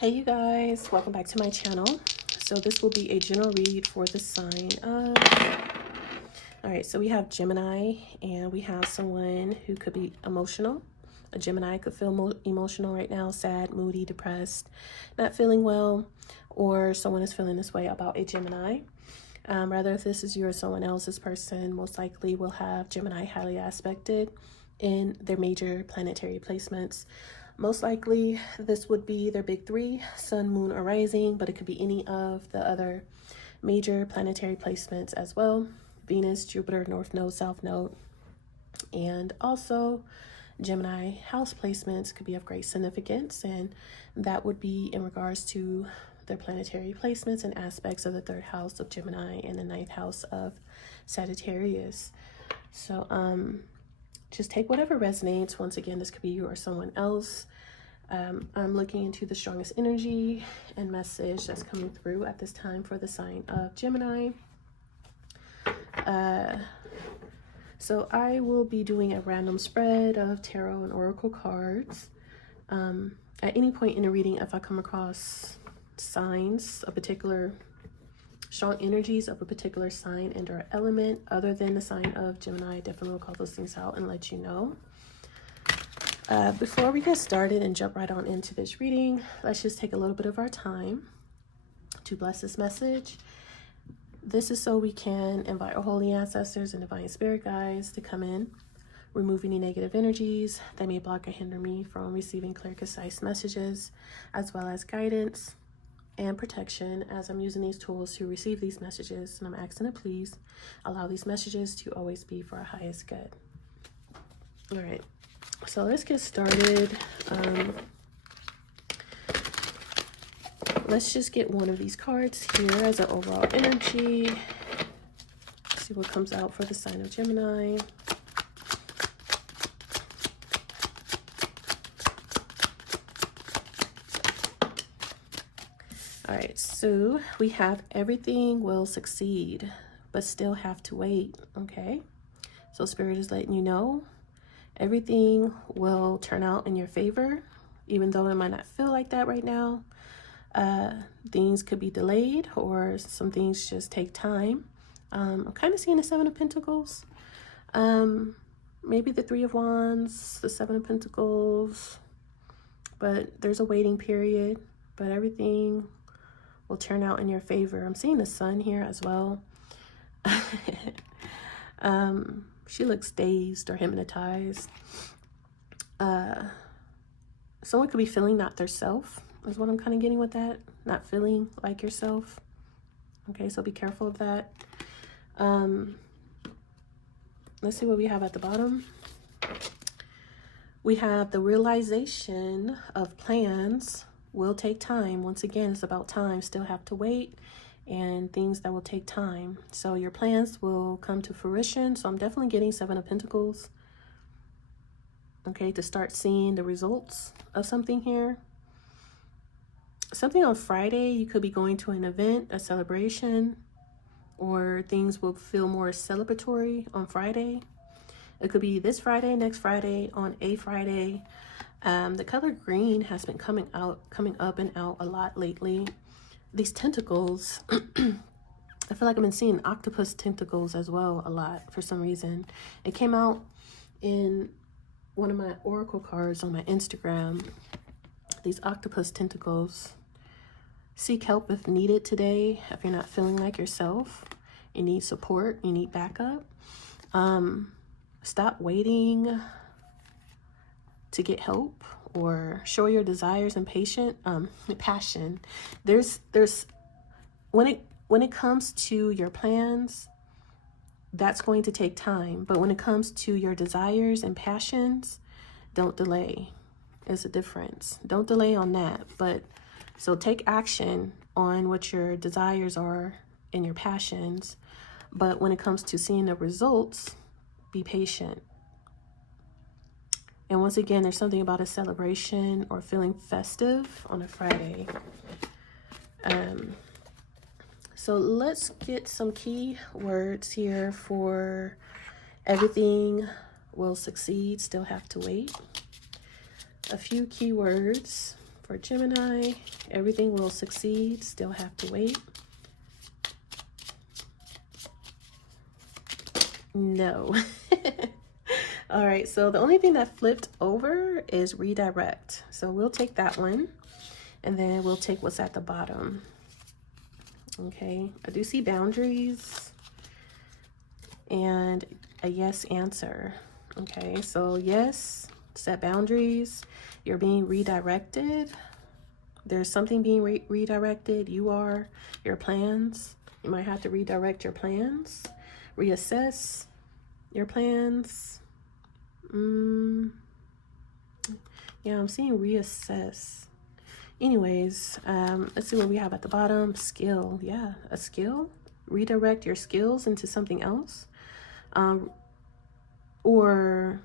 Hey you guys, welcome back to my channel. So this will be a general read for the sign of, all right, so we have Gemini, and we have someone who could be emotional. A Gemini could feel emotional right now, sad, moody, depressed, not feeling well, or someone is feeling this way about a Gemini. Rather, if this is you or someone else, this person most likely will have Gemini highly aspected in their major planetary placements. Most likely, this would be their big three, sun, moon, or rising, but it could be any of the other major planetary placements as well. Venus, Jupiter, North Node, South Node, and also Gemini house placements could be of great significance, and that would be in regards to their planetary placements and aspects of the third house of Gemini and the ninth house of Sagittarius. So just take whatever resonates. Once again, this could be you or someone else. I'm looking into the strongest energy and message that's coming through at this time for the sign of Gemini. So I will be doing a random spread of tarot and oracle cards. At any point in the reading, if I come across signs, a particular strong energies of a particular sign and or element other than the sign of Gemini, I definitely will call those things out and let you know. Before we get started and jump right on into this reading, let's just take a little bit of our time to bless this message. This is so we can invite our holy ancestors and divine spirit guides to come in, remove any negative energies that may block or hinder me from receiving clear, concise messages, as well as guidance and protection as I'm using these tools to receive these messages. And I'm asking to please allow these messages to always be for our highest good. All right, so let's get started. Let's just get one of these cards here as an overall energy. See what comes out for the sign of Gemini. All right, so we have everything will succeed, but still have to wait, okay? So Spirit is letting you know everything will turn out in your favor, even though it might not feel like that right now. Things could be delayed or some things just take time. I'm kind of seeing the Seven of Pentacles. Maybe the Three of Wands, the Seven of Pentacles, but there's a waiting period, but everything will turn out in your favor. I'm seeing the sun here as well. She looks dazed or hypnotized. Someone could be feeling not their self, is what I'm kind of getting with that. Not feeling like yourself. Okay, so be careful of that. Let's see what we have at the bottom. We have the realization of plans will take time. Once again, it's about time. Still have to wait, and things that will take time. So your plans will come to fruition. So I'm definitely getting Seven of Pentacles. Okay, to start seeing the results of something here. Something on Friday, you could be going to an event, a celebration, or things will feel more celebratory on Friday. It could be this Friday, next Friday, on a Friday. The color green has been coming up and out a lot lately. These tentacles, I feel like I've been seeing octopus tentacles as well a lot for some reason. It came out in one of my oracle cards on my Instagram. These octopus tentacles. Seek help if needed today. If you're not feeling like yourself, you need support, you need backup. Stop waiting to get help or show your desires and passion. There's when it comes to your plans, that's going to take time. But when it comes to your desires and passions, don't delay. There's a difference. Don't delay on that. But so take action on what your desires are and your passions. But when it comes to seeing the results, be patient. And once again, there's something about a celebration or feeling festive on a Friday. So let's get some key words here for everything will succeed, still have to wait. A few key words for Gemini. Everything will succeed. Still have to wait. No. All right, so the only thing that flipped over is redirect. So we'll take that one, and then we'll take what's at the bottom. Okay, I do see boundaries and a yes answer. Okay, so yes, set boundaries. You're being redirected. There's something being redirected. You are, your plans. You might have to redirect your plans, reassess your plans. Yeah, I'm seeing reassess. Anyways, let's see what we have at the bottom. Skill. Yeah, a skill. Redirect your skills into something else. Or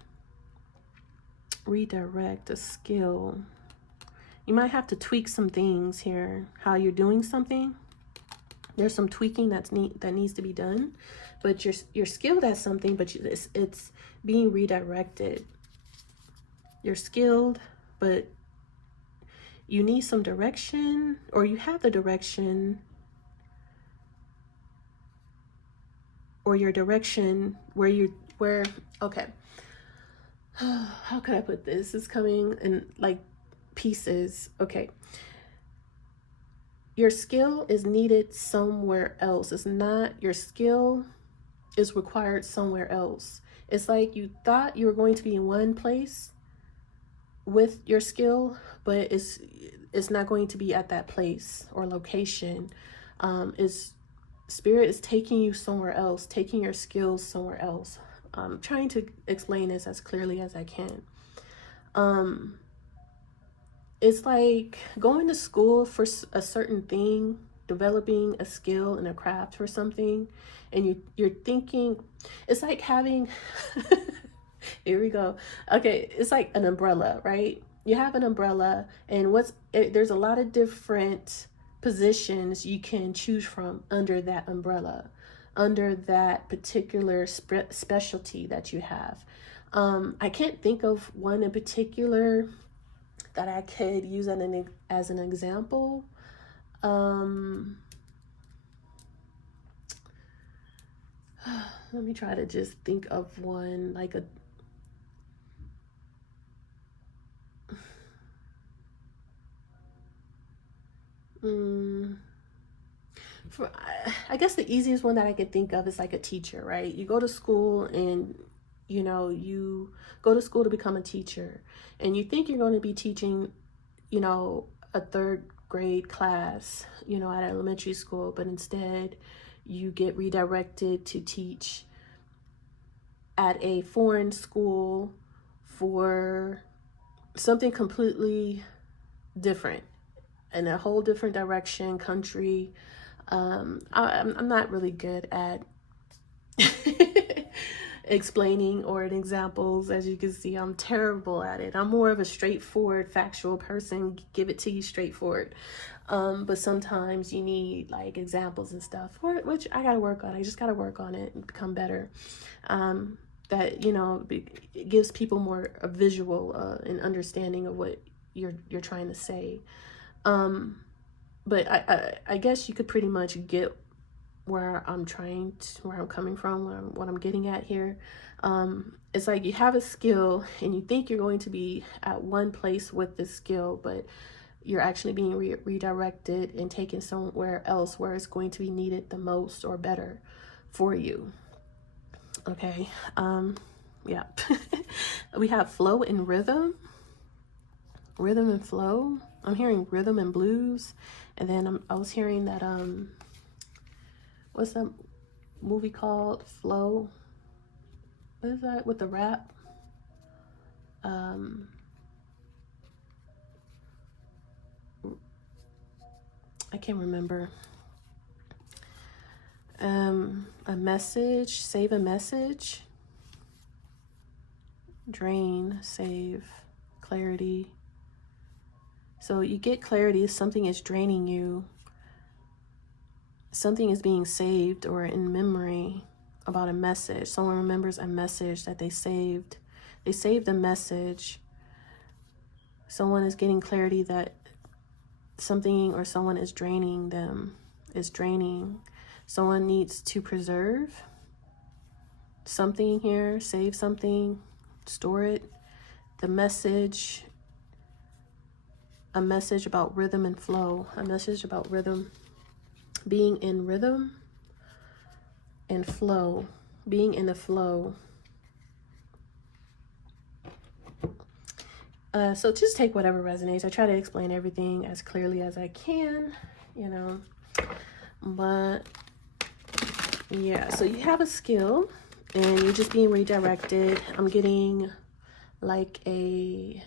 redirect a skill. You might have to tweak some things here. How you're doing something. There's some tweaking that needs to be done. But you're skilled at something, but it's being redirected. You're skilled, but you need some direction, or you have the direction, or your direction okay. How could I put this? It's coming in like pieces. Okay. Your skill is needed somewhere else. It's not, your skill is required somewhere else. It's like you thought you were going to be in one place with your skill, but it's not going to be at that place or location. Spirit is taking you somewhere else, taking your skills somewhere else. I'm trying to explain this as clearly as I can. It's like going to school for a certain thing, developing a skill and a craft for something, and you're thinking, it's like having, here we go. Okay, it's like an umbrella, right? You have an umbrella, and there's a lot of different positions you can choose from under that umbrella, under that particular specialty that you have. I can't think of one in particular that I could use as an example. Let me try to just think of one, like I guess the easiest one that I could think of is like a teacher, right? You go to school and you go to school to become a teacher, and you think you're going to be teaching, a third grade class, at elementary school, but instead you get redirected to teach at a foreign school for something completely different, in a whole different direction, country. I'm not really good at explaining or in examples. As you can see, I'm terrible at it. I'm more of a straightforward, factual person. Give it to you straightforward. But sometimes you need like examples and stuff, which I gotta work on. I just gotta work on it and become better. That it gives people more a visual and understanding of what you're trying to say. But I guess you could pretty much get where I'm coming from, what I'm getting at here. It's like you have a skill and you think you're going to be at one place with this skill, but you're actually being redirected and taken somewhere else where it's going to be needed the most or better for you. Okay. Yeah. We have flow and rhythm. Rhythm and flow. I'm hearing rhythm and blues. And then I was hearing that, what's that movie called? Flow. What is that with the rap? I can't remember. A message, save a message. Drain, save, clarity. So you get clarity, something is draining you. Something is being saved or in memory about a message. Someone remembers a message that they saved. They saved a message. Someone is getting clarity that something or someone is draining them, is draining. Someone needs to preserve something here, save something, store it. The message, a message about rhythm and flow, a message about rhythm, being in rhythm and flow, being in the flow. So just take whatever resonates. I try to explain everything as clearly as I can, you know, but yeah, so you have a skill and you're just being redirected. I'm getting like a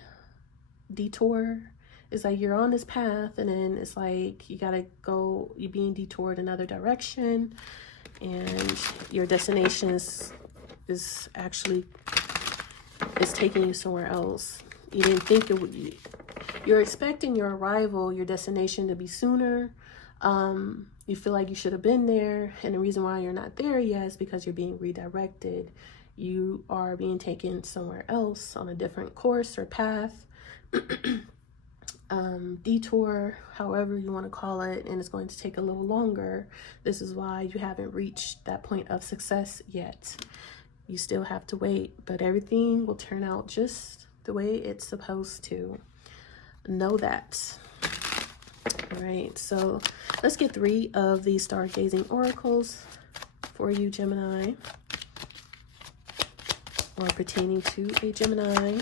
detour. It's like you're on this path and then it's like you gotta go, you're being detoured another direction, and your destination is actually taking you somewhere else. You didn't think it would. You're expecting your arrival, your destination to be sooner. You feel like you should have been there, and the reason why you're not there yet is because you're being redirected. You are being taken somewhere else on a different course or path, detour, however you want to call it, and it's going to take a little longer. This is why you haven't reached that point of success yet. You still have to wait, but everything will turn out just the way it's supposed to. Know that. All right, so let's get 3 of these stargazing oracles for you, Gemini, or pertaining to a Gemini.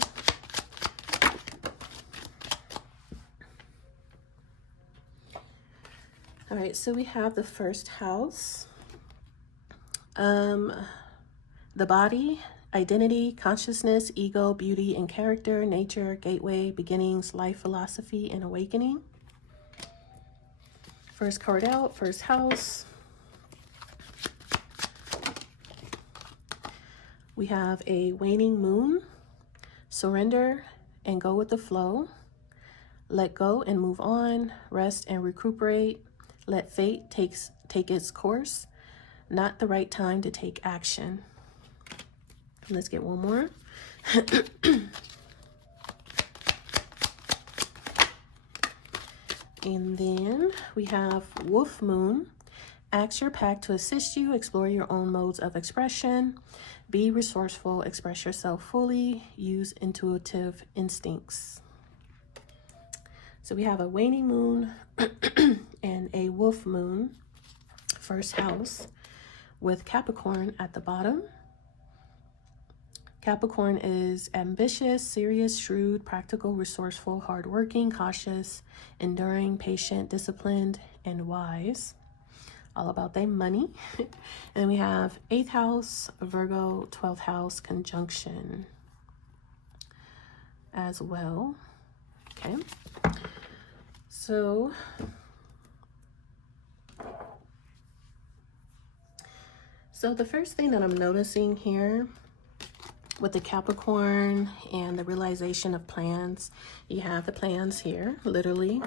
All right, so we have the first house, the body, identity, consciousness, ego, beauty and character, nature, gateway, beginnings, life philosophy, and awakening. First card out, first house. We have a waning moon, surrender and go with the flow, let go and move on, rest and recuperate, let fate take its course, not the right time to take action. Let's get one more. And then we have wolf moon. Ask your pack to assist you, explore your own modes of expression, be resourceful, express yourself fully, use intuitive instincts. So we have a waning moon and a wolf moon, first house, with Capricorn at the bottom. Capricorn is ambitious, serious, shrewd, practical, resourceful, hardworking, cautious, enduring, patient, disciplined, and wise. All about their money. And then we have 8th house, Virgo, 12th house conjunction as well. Okay. So the first thing that I'm noticing here with the Capricorn and the realization of plans, you have the plans here, literally,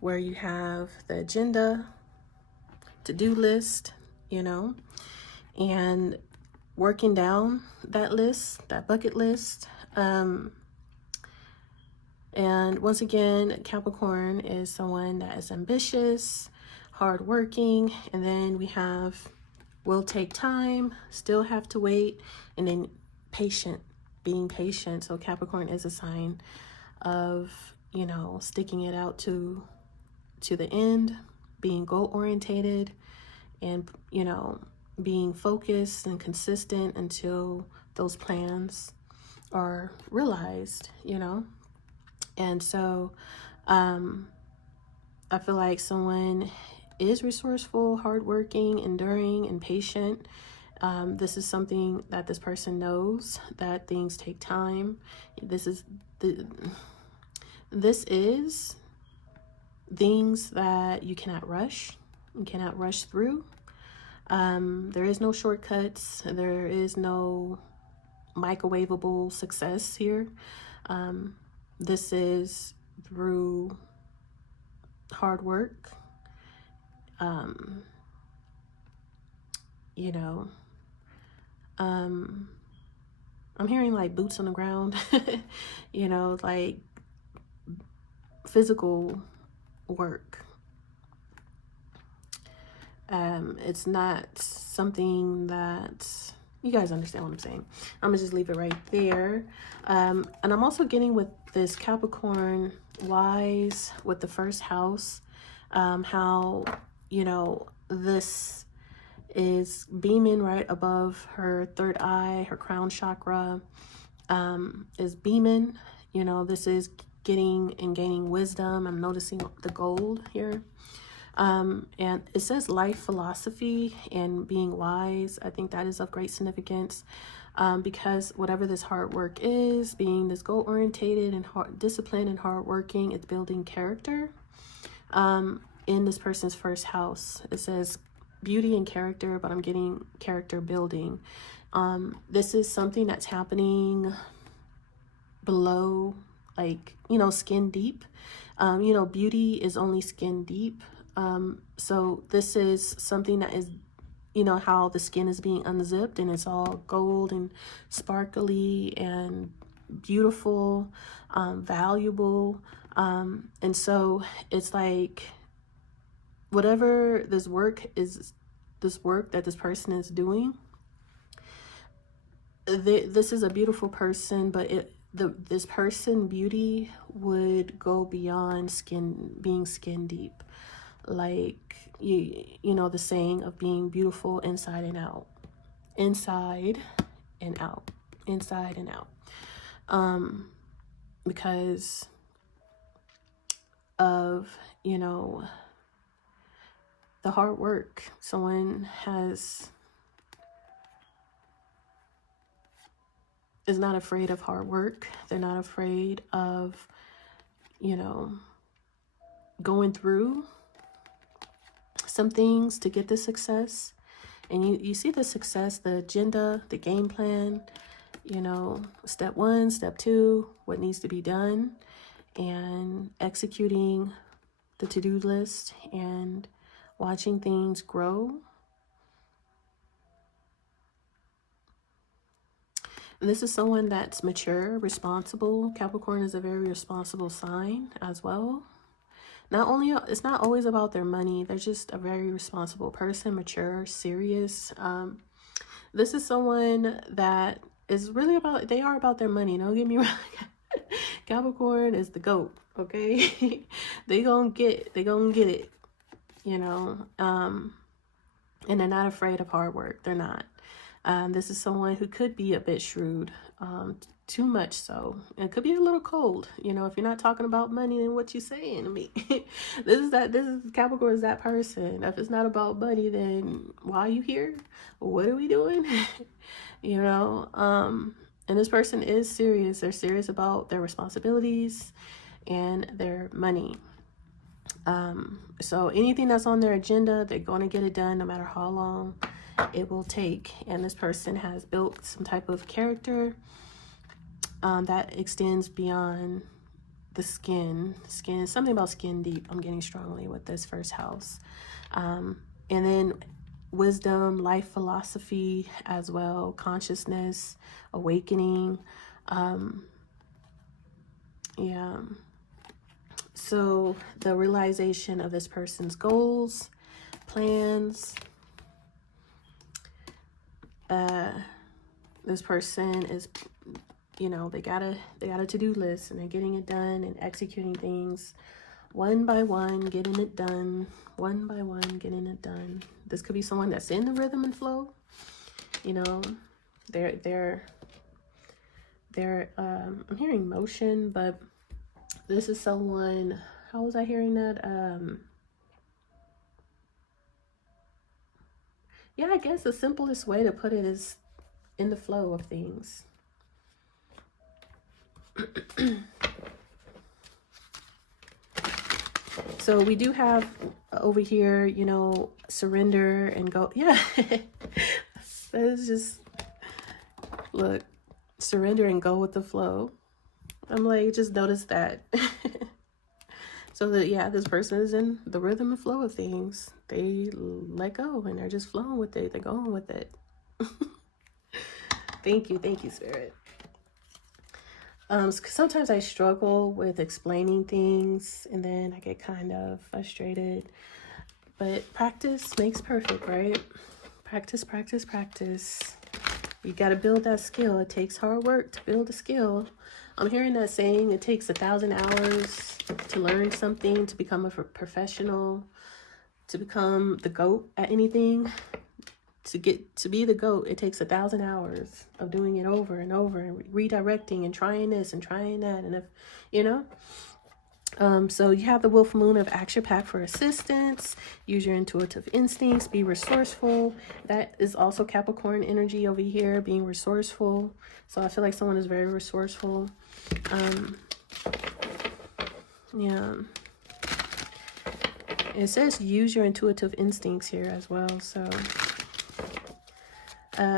where you have the agenda, to-do list, you know, and working down that list, that bucket list. And once again, Capricorn is someone that is ambitious, hardworking, and then we have will take time, still have to wait, and then patient, being patient. So Capricorn is a sign of, you know, sticking it out to the end, being goal-orientated, and, you know, being focused and consistent until those plans are realized, you know. And so I feel like someone is resourceful, hardworking, enduring, and patient. This is something that this person knows, that things take time. This is things that you cannot rush. You cannot rush through. There is no shortcuts. There is no microwavable success here. This is through hard work. You know, I'm hearing like boots on the ground, you know, like physical work. It's not something that, you guys understand what I'm saying. I'm gonna just leave it right there. And I'm also getting with this Capricorn wise with the first house, how, you know, this is beaming right above her third eye, her crown chakra, is beaming. You know, this is getting and gaining wisdom. I'm noticing the gold here. And it says life philosophy and being wise. I think that is of great significance, because whatever this hard work is, being this goal orientated and disciplined and hardworking, it's building character. In this person's first house, it says beauty and character, but I'm getting character building. This is something that's happening below, like, you know, skin deep. You know, beauty is only skin deep. So this is something that is, you know, how the skin is being unzipped and it's all gold and sparkly and beautiful, valuable. And so it's like, whatever this work is, this work that this person is doing, this is a beautiful person, but this person beauty would go beyond being skin deep. Like, you know, the saying of being beautiful inside and out, inside and out, inside and out, because of, you know, the hard work. Someone is not afraid of hard work. They're not afraid of, you know, going through some things to get the success. And you see the success, the agenda, the game plan, you know, step 1, step 2, what needs to be done, and executing the to-do list and watching things grow. And this is someone that's mature, responsible. Capricorn is a very responsible sign as well. Not only, it's not always about their money. They're just a very responsible person, mature, serious. This is someone that is really about, they are about their money. Don't get me wrong. Capricorn is the GOAT, okay? they gonna get it, you know? And they're not afraid of hard work. They're not. This is someone who could be a bit shrewd, too much so. It could be a little cold, you know, if you're not talking about money, then what you saying to me? This is Capricorn is that person. If it's not about money, then why are you here? What are we doing? You know, and this person is serious. They're serious about their responsibilities and their money. So anything that's on their agenda, they're going to get it done no matter how long it will take. And this person has built some type of character that extends beyond the skin. Something about skin deep, I'm getting strongly with this first house. And then wisdom, life philosophy as well, consciousness, awakening. Yeah. So the realization of this person's goals, plans. This person is, you know, they got a to-do list and they're getting it done and executing things one by one, getting it done, one by one, getting it done. This could be someone that's in the rhythm and flow. You know, they're I'm hearing motion, but this is someone, how was I hearing that? Yeah, I guess the simplest way to put it is in the flow of things. So we do have over here, you know, surrender and go. Yeah, that is just, look, surrender and go with the flow. I'm like, just notice that. So that, yeah, this person is in the rhythm and flow of things. They let go and they're just flowing with it. They're going with it. Thank you, Spirit. Sometimes I struggle with explaining things and then I get kind of frustrated. But practice makes perfect, right? Practice, practice, practice. You got to build that skill. It takes hard work to build a skill. I'm hearing that saying it takes 1,000 hours to learn something, to become a professional, to become the GOAT at anything. To be the GOAT, it takes 1,000 hours of doing it over and over and redirecting and trying this and trying that. And if, you know, so you have the Wolf Moon of Action Pack for assistance. Use your intuitive instincts. Be resourceful. That is also Capricorn energy over here, being resourceful. So I feel like someone is very resourceful. Yeah. It says use your intuitive instincts here as well. So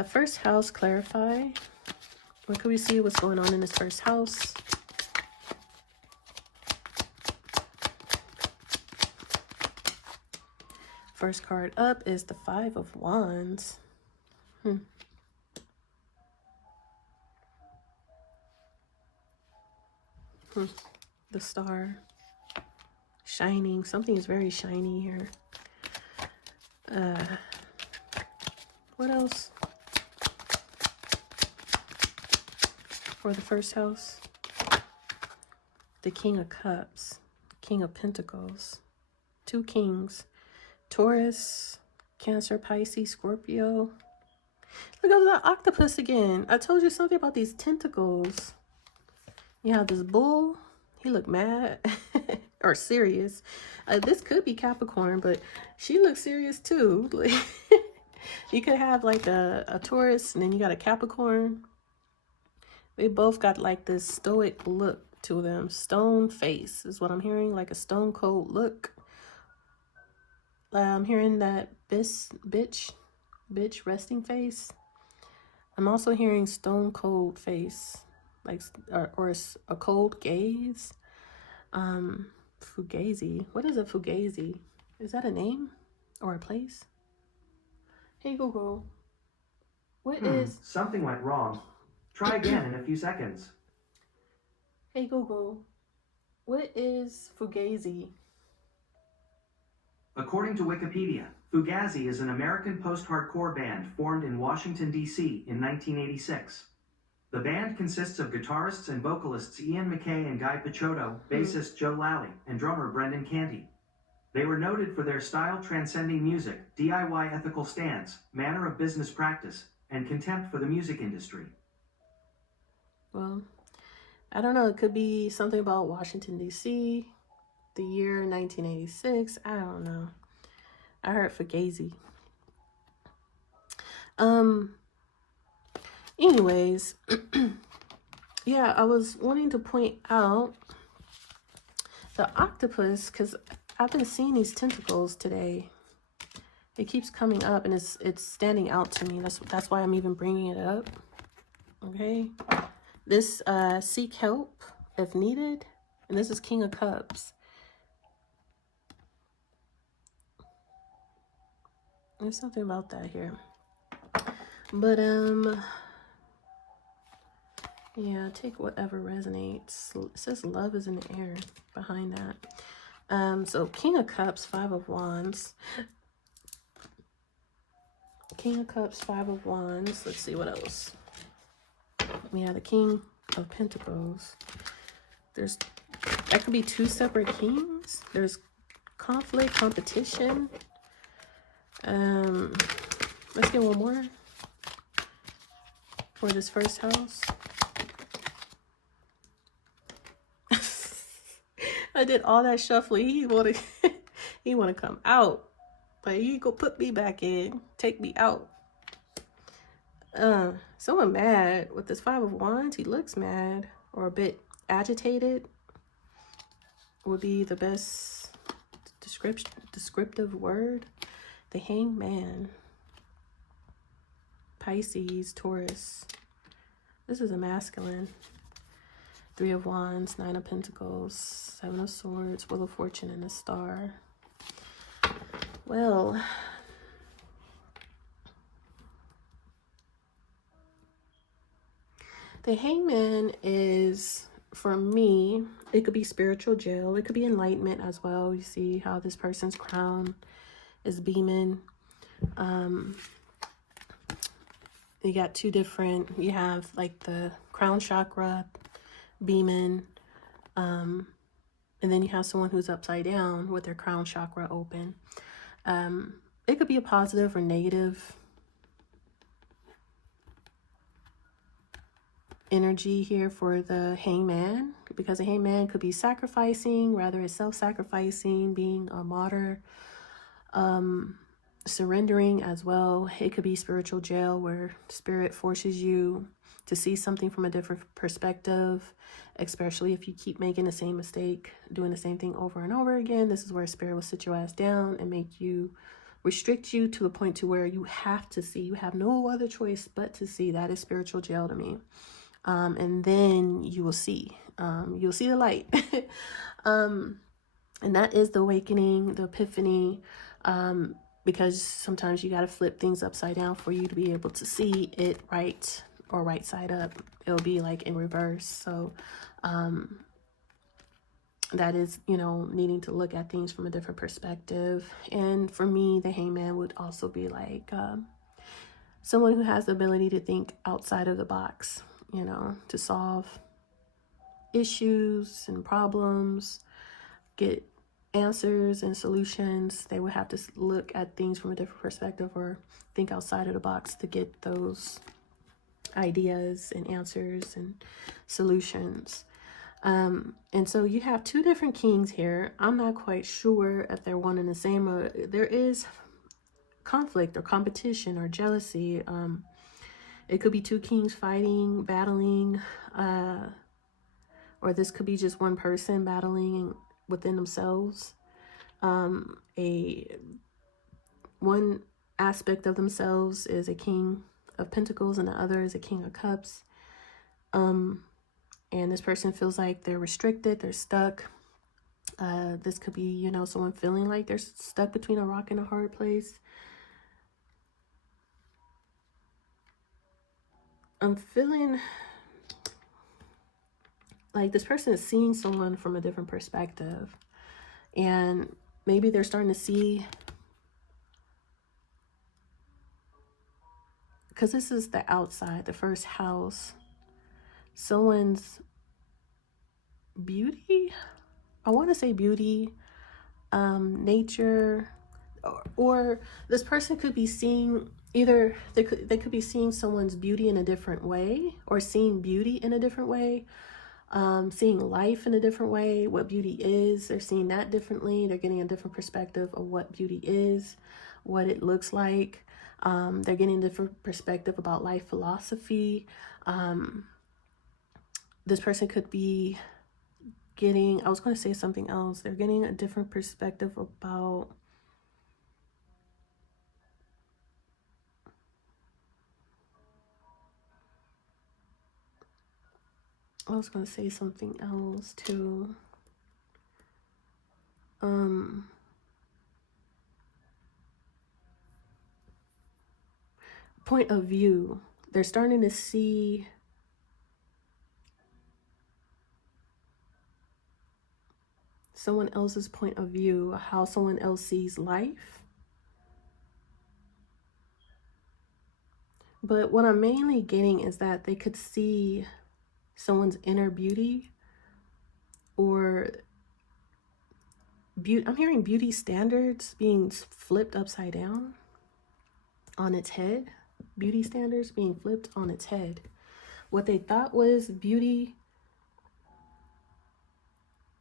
first house, clarify. What can we see? What's going on in this first house? First card up is the Five of Wands. The Star. Shining. Something is very shiny here. What else? For the first house. The King of Cups. King of Pentacles. Two kings. Taurus, Cancer, Pisces, Scorpio. Look at that octopus again. I told you something about these tentacles. You have this bull. He looked mad or serious. This could be Capricorn, but she looks serious too. You could have like a Taurus and then you got a Capricorn. They both got like this stoic look to them. Stone face is what I'm hearing, like a stone cold look. I'm hearing that bitch resting face. I'm also hearing stone cold face, like or a cold gaze. Fugazi. What is a fugazi? Is that a name or a place? Hey Google, what is? Something went wrong. Try again in a few seconds. Hey Google, what is fugazi? According to Wikipedia, Fugazi is an American post-hardcore band formed in Washington, D.C. in 1986. The band consists of guitarists and vocalists Ian MacKaye and Guy Picciotto, bassist Joe Lally, and drummer Brendan Canty. They were noted for their style transcending music, DIY ethical stance, manner of business practice, and contempt for the music industry. Well, I don't know. It could be something about Washington, D.C., the year 1986. I don't know. I heard Fugazi. Anyways, yeah, I was wanting to point out the octopus because I've been seeing these tentacles today. It keeps coming up and it's standing out to me. That's why I'm even bringing it up. Okay. This seek help if needed, and this is King of Cups. There's something about that here. But yeah, take whatever resonates. It says love is in the air behind that. So King of Cups, Five of Wands. King of Cups, Five of Wands. Let's see what else. We have the King of Pentacles. That could be two separate kings. There's conflict, competition. Let's get one more for this first house. I did all that shuffling. He wanna come out, but he go put me back in, take me out. Someone mad with this Five of Wands. He looks mad or a bit agitated. Would be the best descriptive word. The Hangman. Pisces, Taurus. This is a masculine. Three of Wands, Nine of Pentacles, Seven of Swords, Wheel of Fortune, and a Star. Well, The Hangman is, for me, it could be spiritual jail. It could be enlightenment as well. You see how this person's crown is beaming. You got two different, you have like the crown chakra beaming, and then you have someone who's upside down with their crown chakra open. It could be a positive or negative energy here for the Hangman, because the Hangman could be sacrificing, rather it's self-sacrificing, being a martyr, surrendering as well. It could be spiritual jail, where spirit forces you to see something from a different perspective, especially if you keep making the same mistake, doing the same thing over and over again. This is where spirit will sit your ass down and make you, restrict you to the point to where you have to see, you have no other choice but to see. That is spiritual jail to me. And then you will see, you'll see the light. And that is the awakening, the epiphany, because sometimes you got to flip things upside down for you to be able to see it right, or right side up. It'll be like in reverse. So that is, you know, needing to look at things from a different perspective. And for me, the Hangman would also be like someone who has the ability to think outside of the box, you know, to solve issues and problems, get answers and solutions. They would have to look at things from a different perspective, or think outside of the box to get those ideas and answers and solutions. And so you have two different kings here. I'm not quite sure if they're one and the same, or there is conflict or competition or jealousy. It could be two kings fighting, battling, or this could be just one person battling within themselves. One aspect of themselves is a king of pentacles, and the other is a king of cups. And this person feels like they're restricted, they're stuck. This could be, you know, someone feeling like they're stuck between a rock and a hard place. I'm feeling like this person is seeing someone from a different perspective, and maybe they're starting to see, because this is the outside, the first house, someone's beauty. I want to say beauty, nature, or this person could be seeing, either they could be seeing someone's beauty in a different way, or seeing beauty in a different way, seeing life in a different way, what beauty is. They're seeing that differently. They're getting a different perspective of what beauty is, what it looks like. They're getting a different perspective about life philosophy. This person could be getting, I was going to say something else. They're getting a different perspective about I was going to say something else too. Point of view. They're starting to see someone else's point of view, how someone else sees life. But what I'm mainly getting is that they could see someone's inner beauty, or beauty. I'm hearing beauty standards being flipped upside down on its head. Beauty standards being flipped on its head. What they thought was beauty,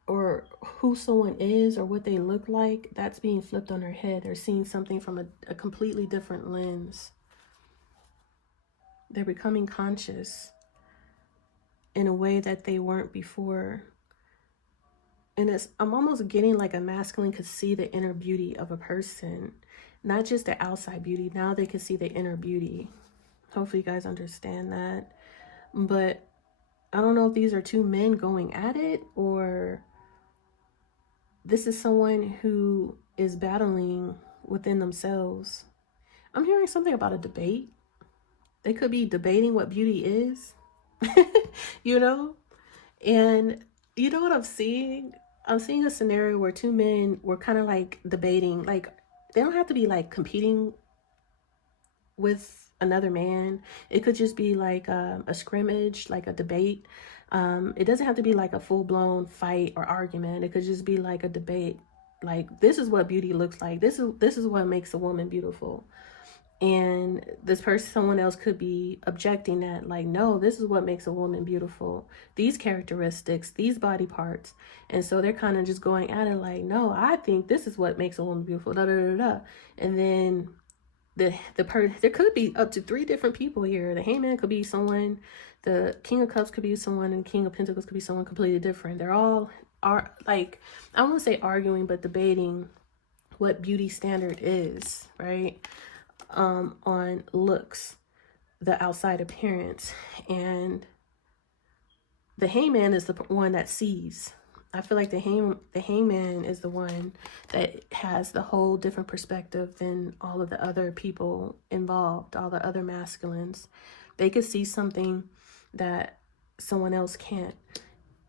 or who someone is, or what they look like, that's being flipped on their head. They're seeing something from a completely different lens. They're becoming conscious in a way that they weren't before. And I'm almost getting like a masculine could see the inner beauty of a person, not just the outside beauty. Now they can see the inner beauty. Hopefully you guys understand that. But I don't know if these are two men going at it, or this is someone who is battling within themselves. I'm hearing something about a debate. They could be debating what beauty is. you know? And you know what I'm seeing? I'm seeing a scenario where two men were kind of like debating. Like, they don't have to be like competing with another man. It could just be like a scrimmage, like a debate. It doesn't have to be like a full-blown fight or argument. It could just be like a debate. Like, this is what beauty looks like. This is what makes a woman beautiful. And this person, someone else could be objecting that, like, no, this is what makes a woman beautiful, these characteristics, these body parts. And so they're kind of just going at it like, no, I think this is what makes a woman beautiful, da da da da. And then there could be up to 3 different people here. The Hangman could be someone, the King of Cups could be someone, and the King of Pentacles could be someone completely different. They're all like, I don't want to say arguing, but debating what beauty standard is, right? On looks, the outside appearance. And the Hangman is the one that sees. I feel like the hangman is the one that has the whole different perspective than all of the other people involved, all the other masculines. They could see something that someone else can't.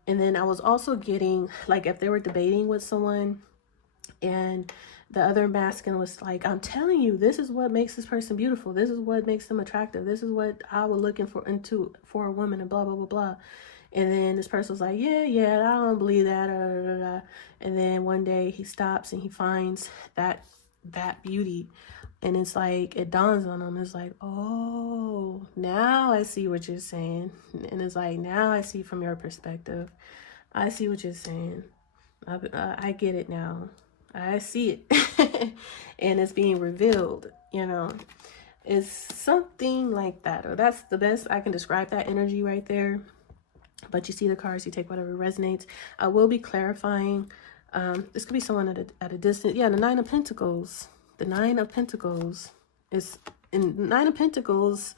And then I was also getting, like, if they were debating with someone and the other masculine was like, I'm telling you, this is what makes this person beautiful. This is what makes them attractive. This is what I was looking for a woman, and blah, blah, blah, blah. And then this person was like, yeah, I don't believe that. And then one day he stops and he finds that beauty. And it's like, it dawns on him. It's like, oh, now I see what you're saying. And it's like, now I see from your perspective. I see what you're saying. I get it now. I see it. And it's being revealed, you know. It's something like that. Or that's the best I can describe that energy right there. But you see the cards, you take whatever resonates. I will be clarifying. This could be someone at a distance. Yeah, the 9 of Pentacles. The 9 of Pentacles is, and 9 of Pentacles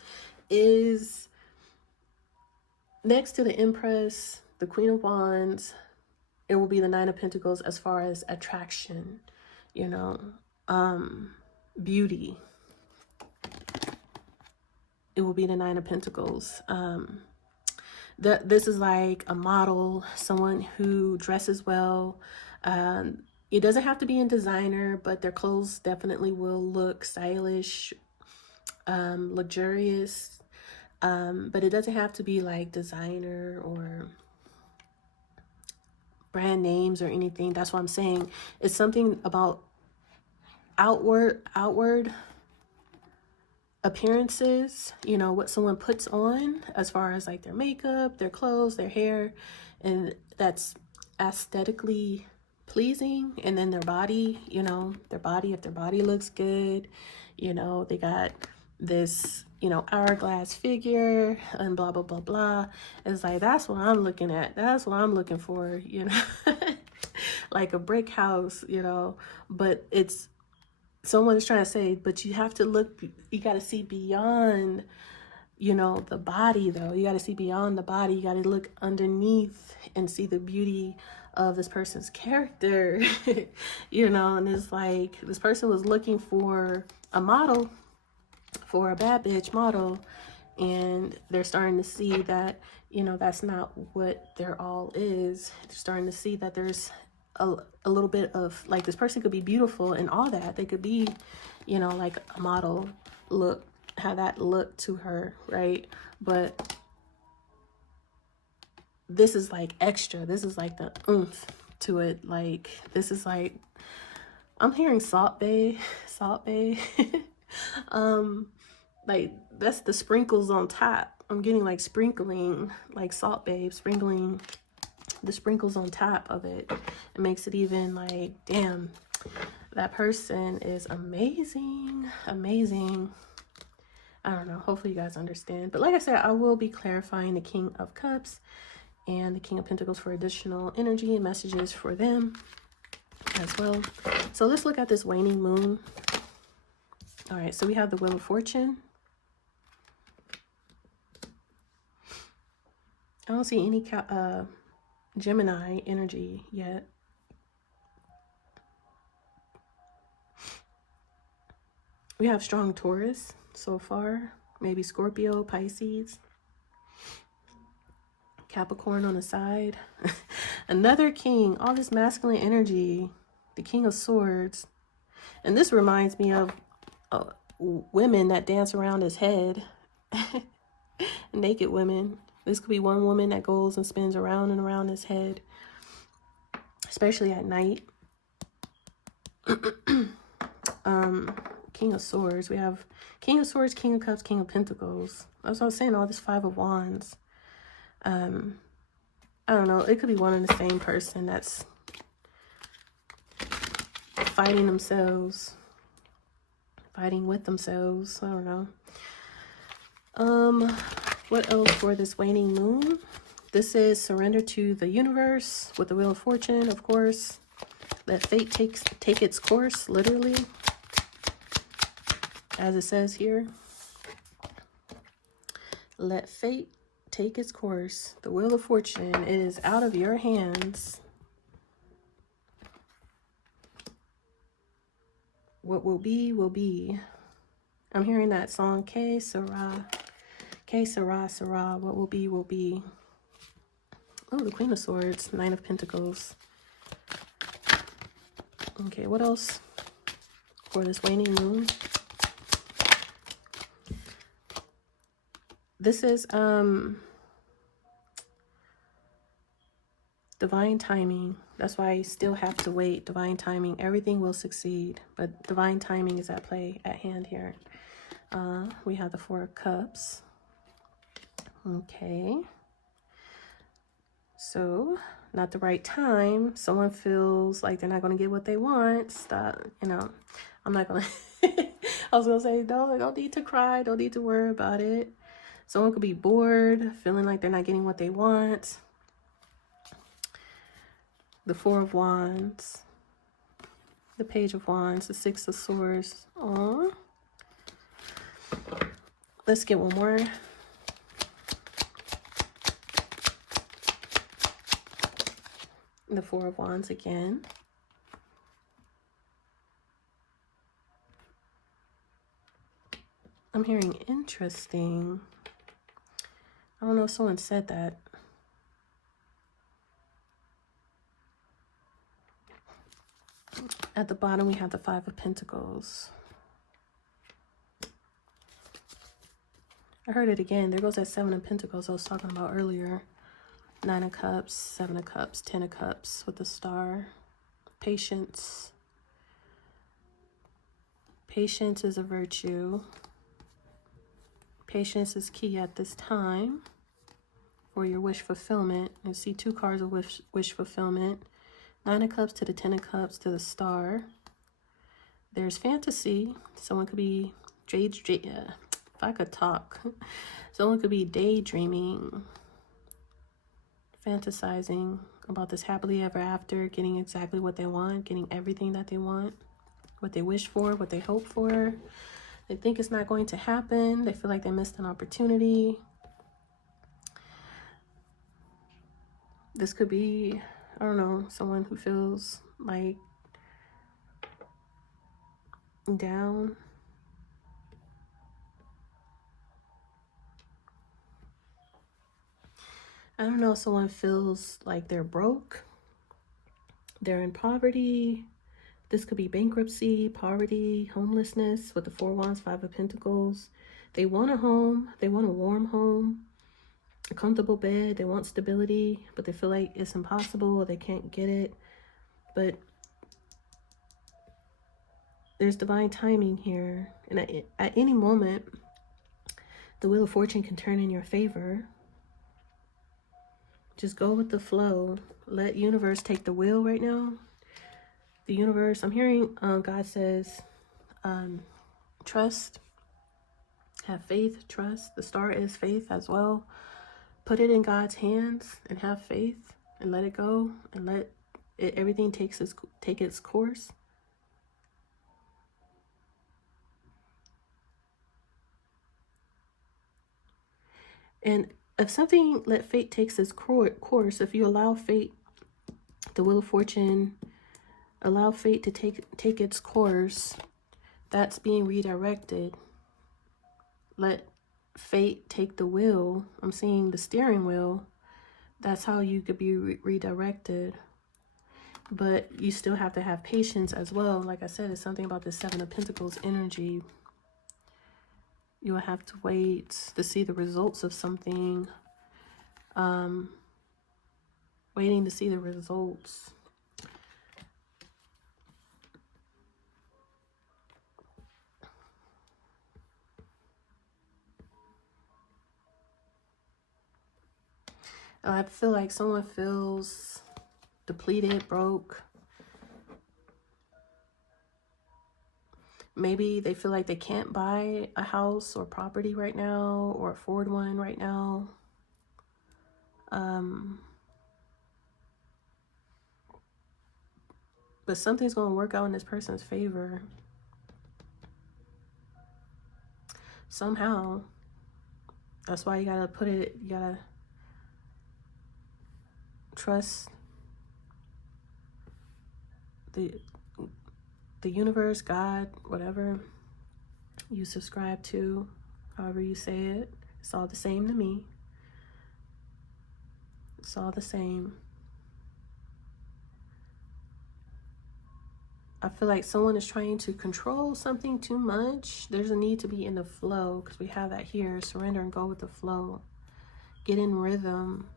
is next to the Empress, the Queen of Wands. It will be the 9 of Pentacles as far as attraction, you know, beauty. It will be the 9 of Pentacles. This is like a model, someone who dresses well. It doesn't have to be in designer, but their clothes definitely will look stylish, luxurious. But it doesn't have to be like designer or brand names or anything. That's what I'm saying. It's something about outward appearances, you know, what someone puts on as far as like their makeup, their clothes, their hair, and that's aesthetically pleasing. And then their body, you know, their body, if their body looks good, you know, they got this, you know, hourglass figure and blah blah blah blah. It's like, that's what I'm looking at, that's what I'm looking for, you know. Like a brick house, you know. But it's, someone's trying to say, but you have to look, you got to see beyond, you know, the body though. You got to see beyond the body. You got to look underneath and see the beauty of this person's character. You know. And it's like, this person was looking for a model, for a bad bitch model, and they're starting to see that, you know, that's not what their all is. They're starting to see that there's a little bit of, like, this person could be beautiful and all that. They could be, you know, like a model look, have that look to her, right? But this is like extra. This is like the oomph to it. Like, this is like, I'm hearing Salt Bae. Like, that's the sprinkles on top. I'm getting like sprinkling, like Salt Bae, sprinkling the sprinkles on top of it. It makes it even like, damn, that person is amazing. I don't know, hopefully you guys understand. But like I said, I will be clarifying the King of Cups and the King of Pentacles for additional energy and messages for them as well. So let's look at this waning moon. All right, so we have the Wheel of Fortune. I don't see any Gemini energy yet. We have strong Taurus so far, maybe Scorpio, Pisces. Capricorn on the side. Another king, all this masculine energy, the King of Swords. And this reminds me of women that dance around his head. Naked women. This could be one woman that goes and spins around and around his head, especially at night. King of Swords. We have King of Swords, King of Cups, King of Pentacles. That's what I was saying, all this Five of Wands. I don't know. It could be one and the same person that's fighting themselves. Fighting with themselves. I don't know. What else for this waning moon? This is surrender to the universe with the Wheel of Fortune, of course. Let fate take its course, literally. As it says here. Let fate take its course. The Wheel of Fortune, it is out of your hands. What will be, will be. I'm hearing that song, Que Sera. Que Sera, Sera. What will be, will be. Oh, the Queen of Swords, Nine of Pentacles. Okay, what else for this waning moon? This is divine timing. That's why you still have to wait. Divine timing. Everything will succeed, but divine timing is at play, at hand here. We have the Four of Cups. Okay. So, not the right time. Someone feels like they're not going to get what they want. Stop. You know, I'm not going to... I was going to say, don't need to cry. Don't need to worry about it. Someone could be bored, feeling like they're not getting what they want. The Four of Wands. The Page of Wands. The Six of Swords. Aww. Let's get one more. The Four of Wands again. I'm hearing interesting. I don't know if someone said that. At the bottom, we have the Five of Pentacles. I heard it again. There goes that Seven of Pentacles I was talking about earlier. Nine of Cups, Seven of Cups, Ten of Cups with the Star. Patience. Patience is a virtue. Patience is key at this time for your wish fulfillment. You see two cards of wish fulfillment. Nine of Cups to the Ten of Cups to the Star. There's fantasy. Someone could be if I could talk. Someone could be daydreaming, fantasizing about this happily ever after, getting exactly what they want, getting everything that they want, what they wish for, what they hope for. They think it's not going to happen. They feel like they missed an opportunity. This could be, I don't know, someone who feels like down. I don't know, someone feels like they're broke. They're in poverty. This could be bankruptcy, poverty, homelessness with the Four of Wands, Five of Pentacles. They want a home. They want a warm home, a comfortable bed. They want stability, but they feel like it's impossible. They can't get it. But there's divine timing here. And at any moment, the Wheel of Fortune can turn in your favor. Just go with the flow. Let universe take the wheel right now. The universe, I'm hearing God says, trust, have faith, trust. The Star is faith as well. Put it in God's hands and have faith and let it go and let it, everything take its course. And if something, let fate takes its course, if you allow fate, the Wheel of Fortune, allow fate to take its course, that's being redirected. Let fate take the wheel. I'm seeing the steering wheel. That's how you could be redirected. But you still have to have patience as well. Like I said, it's something about the Seven of Pentacles energy. You'll have to wait to see the results of something. Waiting to see the results. I feel like someone feels depleted, broke. Maybe they feel like they can't buy a house or property right now or afford one right now. But something's going to work out in this person's favor. Somehow. That's why you got to put it, you got to trust the universe, God, whatever you subscribe to, however you say it. It's all the same to me. It's all the same. I feel like someone is trying to control something too much. There's a need to be in the flow, because we have that here. Surrender and go with the flow. Get in rhythm.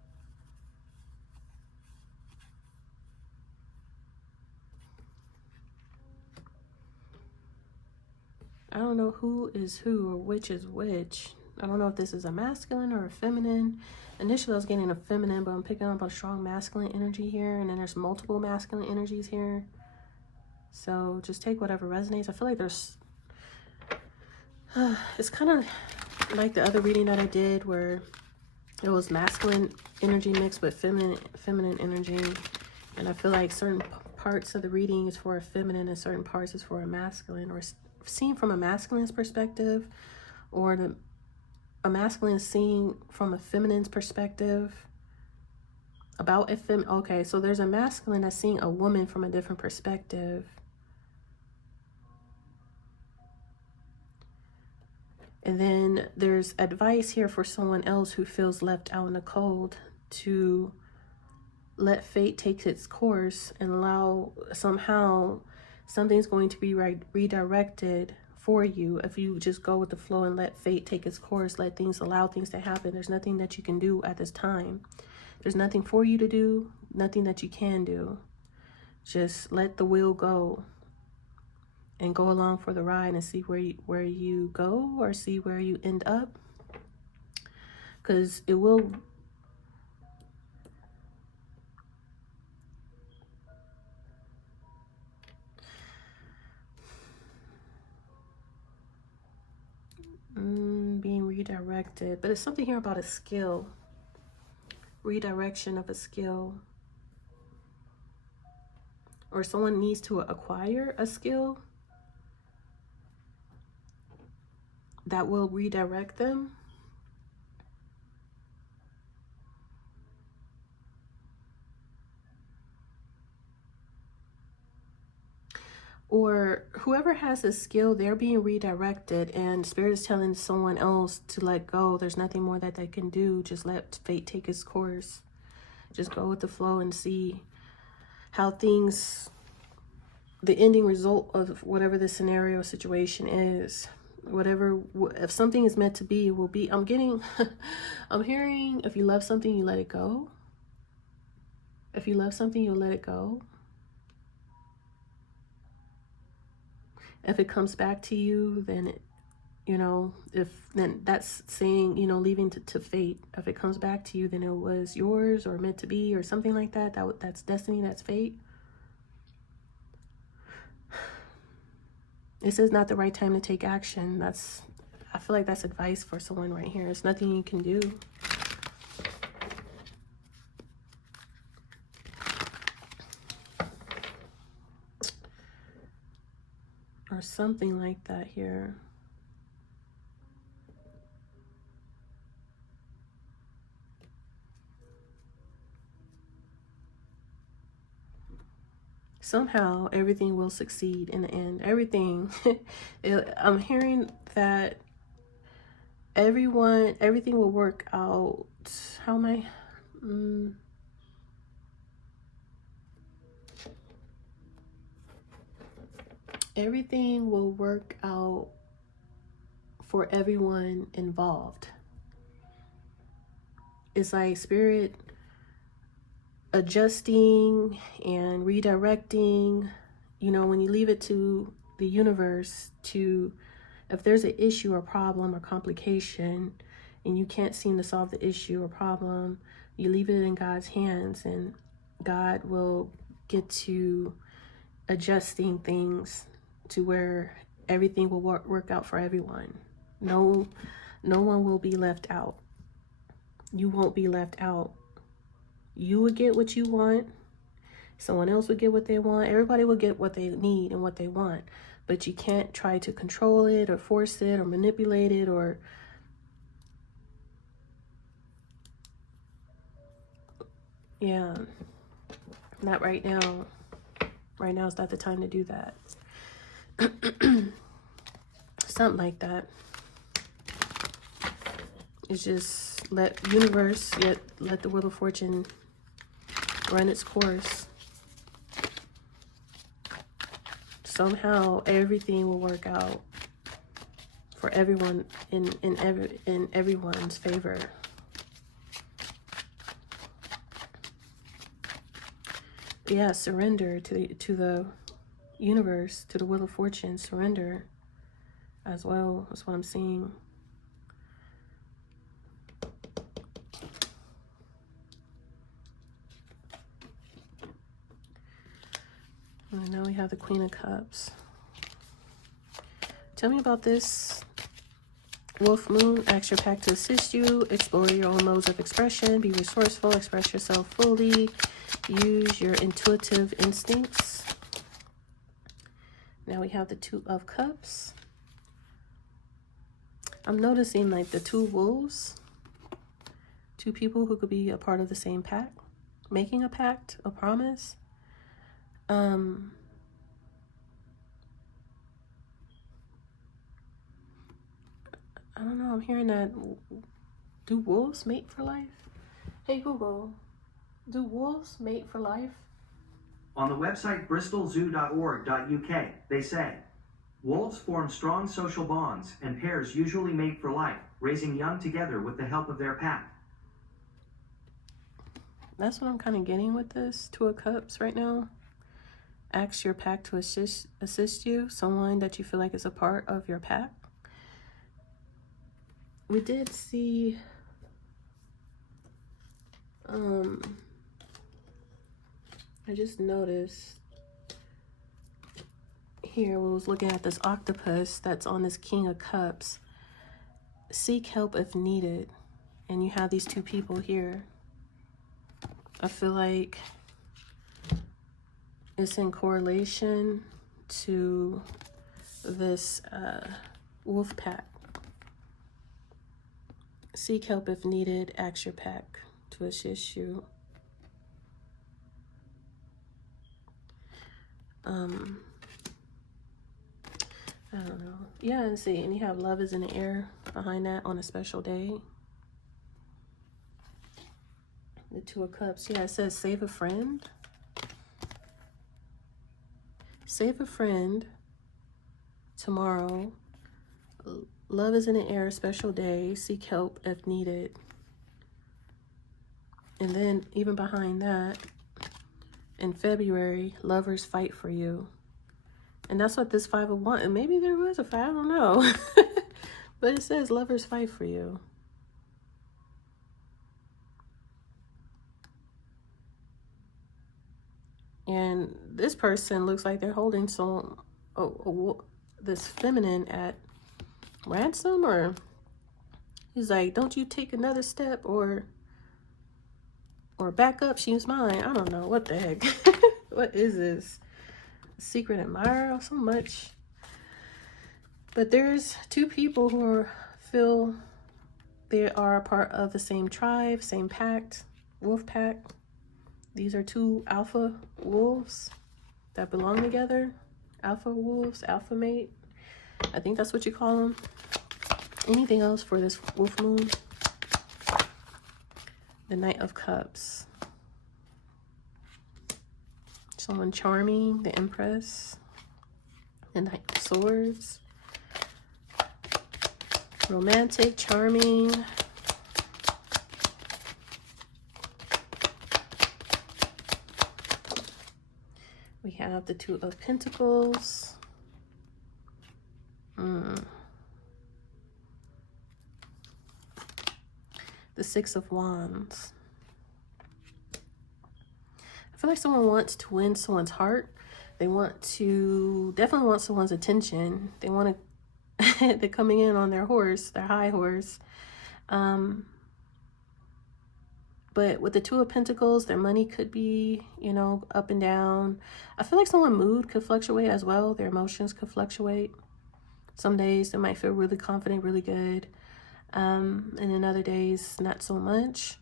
I don't know who is who or which is which. I don't know if this is a masculine or a feminine. Initially, I was getting a feminine, but I'm picking up a strong masculine energy here. And then there's multiple masculine energies here. So just take whatever resonates. I feel like there's... it's kind of like the other reading that I did where it was masculine energy mixed with feminine energy. And I feel like certain parts of the reading is for a feminine and certain parts is for a masculine, or seen from a masculine's perspective, or a masculine seen from a feminine's perspective about a okay, so there's a masculine that's seeing a woman from a different perspective. And then there's advice here for someone else who feels left out in the cold to let fate take its course and allow somehow something's going to be redirected for you if you just go with the flow and let fate take its course, allow things to happen. There's nothing that you can do at this time. There's nothing for you to do, nothing that you can do. Just let the wheel go and go along for the ride and see where you go or see where you end up. Because it will... being redirected. But it's something here about a skill. Redirection of a skill. Or someone needs to acquire a skill that will redirect them. Or whoever has a skill, they're being redirected and Spirit is telling someone else to let go. There's nothing more that they can do. Just let fate take its course. Just go with the flow and see how things, the ending result of whatever the scenario situation is. Whatever, if something is meant to be, it will be. I'm getting, I'm hearing, if you love something, you let it go. If you love something, you'll let it go. If it comes back to you, then it, you know, then that's saying, you know, leaving to fate. If it comes back to you, then it was yours or meant to be or something like that. That's destiny, that's fate. This is not the right time to take action. I feel like that's advice for someone right here. There's nothing you can do. Or something like that here. Somehow everything will succeed in the end. Everything. I'm hearing that everything will work out. How am I Everything will work out for everyone involved. It's like spirit adjusting and redirecting. You know, when you leave it to the universe to, if there's an issue or problem or complication and you can't seem to solve the issue or problem, you leave it in God's hands, and God will get to adjusting things to where everything will work out for everyone. No one will be left out. You won't be left out. You will get what you want. Someone else will get what they want. Everybody will get what they need and what they want. But you can't try to control it or force it or manipulate it or yeah. Not right now. Right now is not the time to do that. Something like that. It's just let universe, yet let the wheel of fortune run its course. Somehow everything will work out for everyone in everyone's favor. Yeah, surrender to the universe, to the wheel of fortune. Surrender as well. That's what I'm seeing. And now we have the Queen of Cups. Tell me about this Wolf Moon. Ask your pack to assist you. Explore your own modes of expression. Be resourceful. Express yourself fully. Use your intuitive instincts. Now we have the Two of Cups. I'm noticing like the two wolves. Two people who could be a part of the same pack. Making a pact, a promise. I don't know, I'm hearing that. Do wolves mate for life? Hey Google, do wolves mate for life? On the website bristolzoo.org.uk, they say, wolves form strong social bonds and pairs usually mate for life, raising young together with the help of their pack. That's what I'm kind of getting with this Two of Cups right now. Ask your pack to assist you, someone that you feel like is a part of your pack. We did see I just noticed here, we was looking at this octopus that's on this King of Cups. Seek help if needed. And you have these two people here. I feel like it's in correlation to this wolf pack. Seek help if needed. Ask your pack to assist you. I don't know. Yeah, and see, and you have love is in the air behind that on a special day. The Two of Cups. Yeah, it says save a friend. Save a friend tomorrow. Love is in the air, special day. Seek help if needed. And then even behind that, in February, lovers fight for you. And that's what this 5 of Wands, and maybe there was a 5, I don't know. But it says lovers fight for you. And this person looks like they're holding this feminine at ransom, or he's like, don't you take another step or back up, she's mine. I don't know what the heck. What is this? Secret admirer or so much. But there's two people who feel they are a part of the same tribe, same pact, wolf pack. These are two alpha wolves that belong together. Alpha wolves, alpha mate. I think that's what you call them. Anything else for this wolf moon? The Knight of Cups. Someone charming, the Empress. The Knight of Swords. Romantic, charming. We have the Two of Pentacles. The Six of Wands. I feel like someone wants to win someone's heart. They want to, definitely want someone's attention. They want to, they're coming in on their horse, their high horse. But with the Two of Pentacles, their money could be, you know, up and down. I feel like someone's mood could fluctuate as well. Their emotions could fluctuate. Some days they might feel really confident, really good. And then other days, not so much.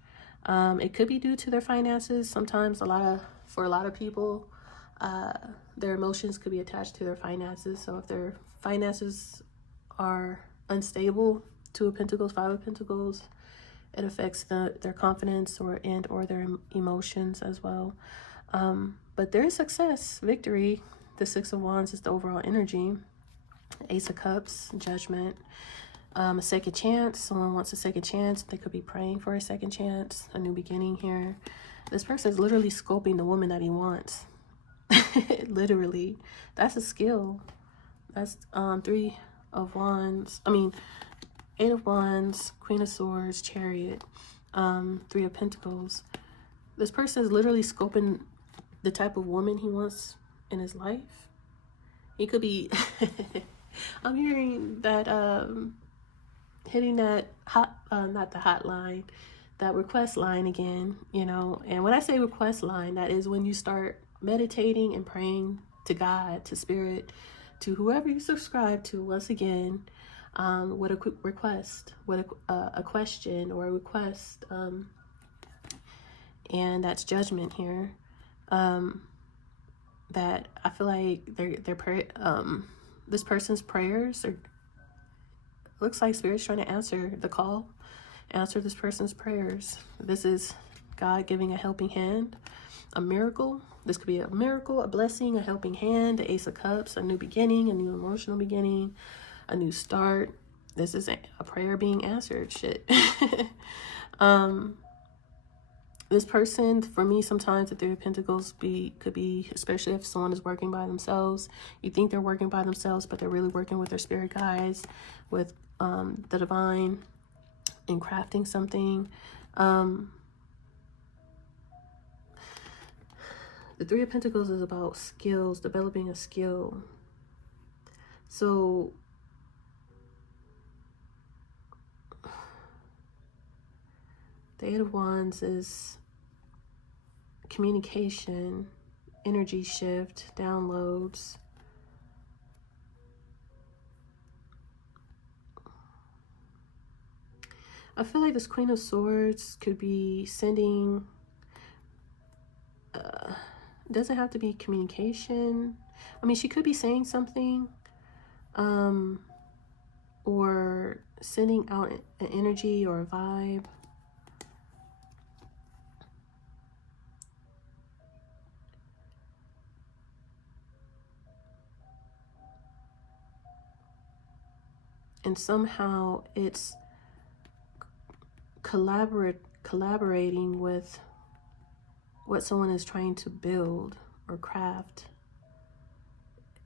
It could be due to their finances. Sometimes for a lot of people, their emotions could be attached to their finances. So if their finances are unstable, Two of Pentacles, Five of Pentacles, it affects their confidence or their emotions as well. But there is success, victory. The Six of Wands is the overall energy. Ace of Cups, Judgment. A second chance. Someone wants a second chance. They could be praying for a second chance, a new beginning here. This person is literally scoping the woman that he wants. Literally. That's a skill. That's Three of Wands. I mean, Eight of Wands, Queen of Swords, Chariot, Three of Pentacles. This person is literally scoping the type of woman he wants in his life. He could be... I'm hearing that... hitting that not the hotline, that request line again, you know. And when I say request line, that is when you start meditating and praying to God, to Spirit, to whoever you subscribe to, once again, with a quick request, with a question or a request, and that's judgment here. That I feel like this person's prayers are, looks like Spirit's trying to answer the call, answer this person's prayers. This is God giving a helping hand, a miracle. This could be a miracle, a blessing, a helping hand, the Ace of Cups, a new beginning, a new emotional beginning, a new start. This is a prayer being answered. Shit. This person, for me, sometimes the Three of Pentacles could be, especially if someone is working by themselves. You think they're working by themselves, but they're really working with their spirit guides, with the divine, in crafting something. The Three of Pentacles is about skills, developing a skill. So the Eight of Wands is communication, energy shift, downloads. I feel like this Queen of Swords could be sending, doesn't have to be communication. I mean, she could be saying something, or sending out an energy or a vibe. And somehow it's collaborating with what someone is trying to build or craft.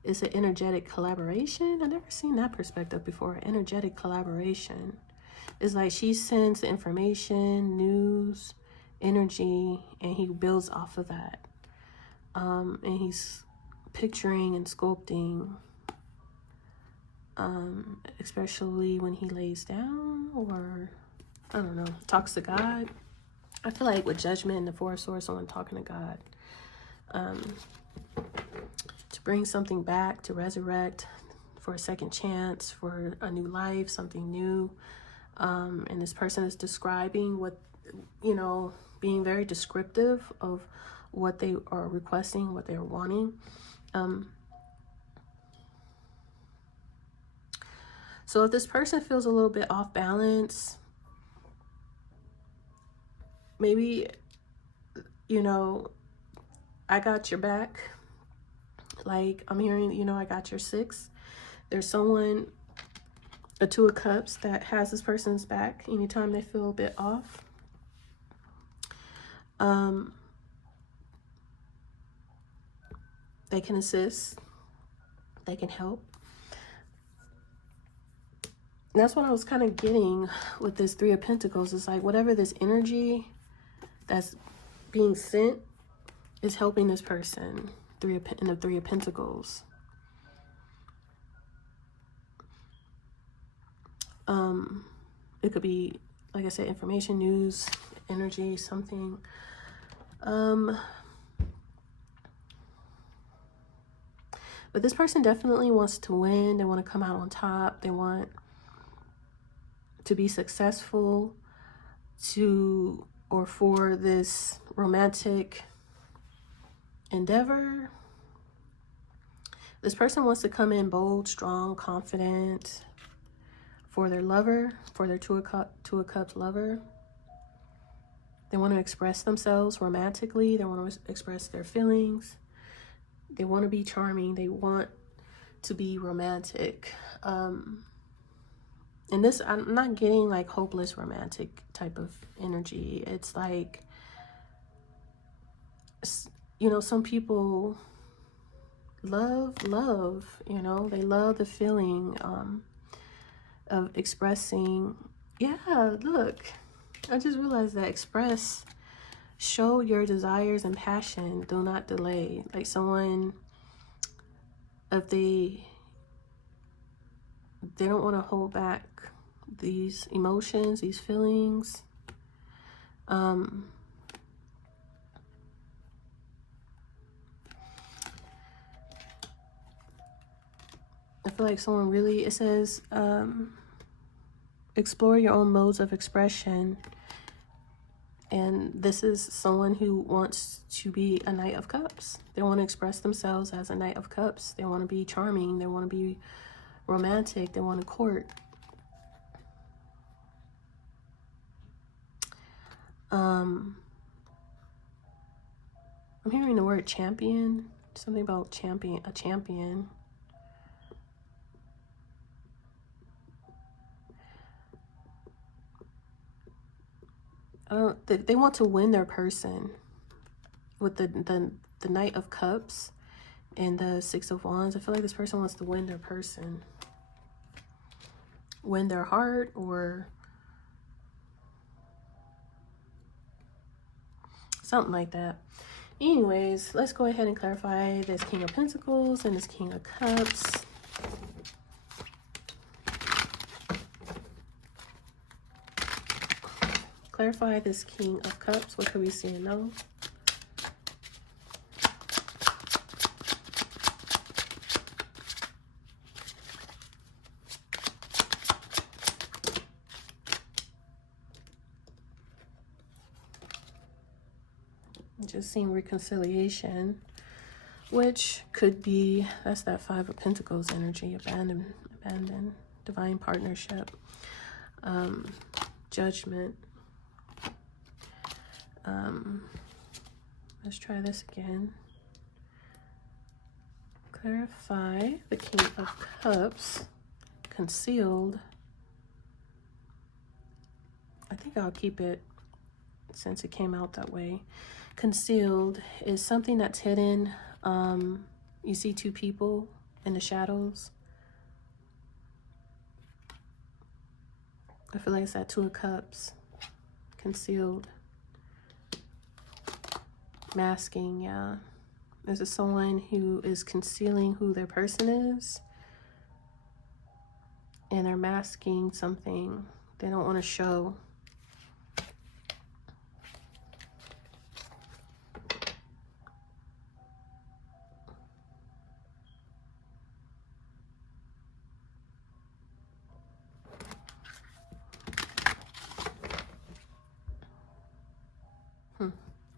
It's an energetic collaboration. I've never seen that perspective before. Energetic collaboration. It's like she sends the information, news, energy, and he builds off of that. And he's picturing and sculpting, especially when he lays down, or I don't know, talks to God. I feel like with Judgment and the Four of Swords, someone talking to God, to bring something back, to resurrect, for a second chance, for a new life, something new. And this person is describing what, you know, being very descriptive of what they are requesting, what they're wanting. So if this person feels a little bit off balance, maybe, you know, I got your back. Like, I'm hearing, you know, I got your 6. There's someone, a 2 of Cups, that has this person's back anytime they feel a bit off. They can assist. They can help. And that's what I was kind of getting with this 3 of Pentacles. It's like whatever this energy that's being sent is helping this person. In the 3 of Pentacles. It could be, like I said, information, news, energy, something. But this person definitely wants to win. They want to come out on top. They want to be successful for this romantic endeavor. This person wants to come in bold, strong, confident for their lover, for their 2 of Cups lover. They want to express themselves romantically. They want to express their feelings. They want to be charming. They want to be romantic. And this, I'm not getting like hopeless romantic type of energy. It's like, you know, some people love, you know, they love the feeling of expressing. Yeah, look, I just realized that. Show your desires and passion. Do not delay. Like someone, if they don't want to hold back these emotions, these feelings. I feel like someone really, it says, explore your own modes of expression. And this is someone who wants to be a Knight of Cups. They want to express themselves as a Knight of Cups. They want to be charming. They want to be romantic. They want to court. I'm hearing the word champion. Something about champion, a champion. They want to win their person with the Knight of Cups and the 6 of Wands. I feel like this person wants to win their person, win their heart, or something like that. Anyways, let's go ahead and clarify this King of Pentacles and this King of Cups. Clarify this King of Cups. What could we see and know? Just seeing reconciliation, which could be, that's that 5 of Pentacles energy, abandon, divine partnership, judgment. Let's try this again. Clarify the King of Cups, concealed. I think I'll keep it since it came out that way. Concealed is something that's hidden. You see 2 people in the shadows. I feel like it's that 2 of Cups, concealed. Masking, yeah. This is someone who is concealing who their person is. And they're masking something they don't want to show.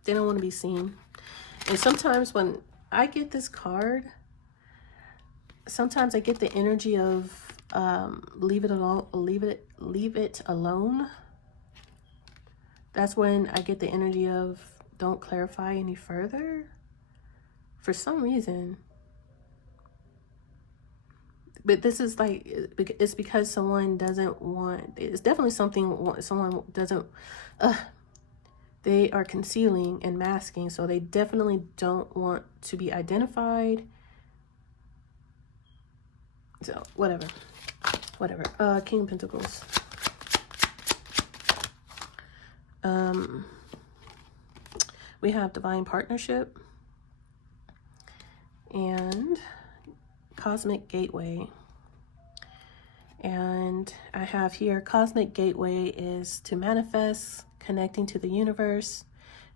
They don't want to be seen. And sometimes when I get this card, sometimes I get the energy of leave it alone. That's when I get the energy of don't clarify any further for some reason. But this is like, it's because someone doesn't want, it's definitely something someone doesn't, they are concealing and masking. So they definitely don't want to be identified. So whatever. King of Pentacles. We have divine partnership and cosmic gateway. And I have here, cosmic gateway is to manifest, connecting to the universe,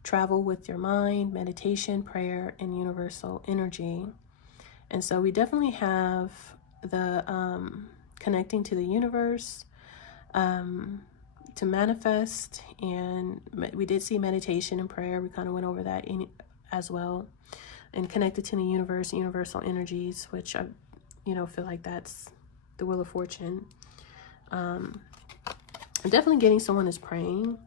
travel with your mind, meditation, prayer, and universal energy. And so we definitely have the connecting to the universe, to manifest, and we did see meditation and prayer. We kind of went over that as well, and connected to the universe, universal energies, which I, feel like that's the Wheel of Fortune. I'm definitely getting someone is praying.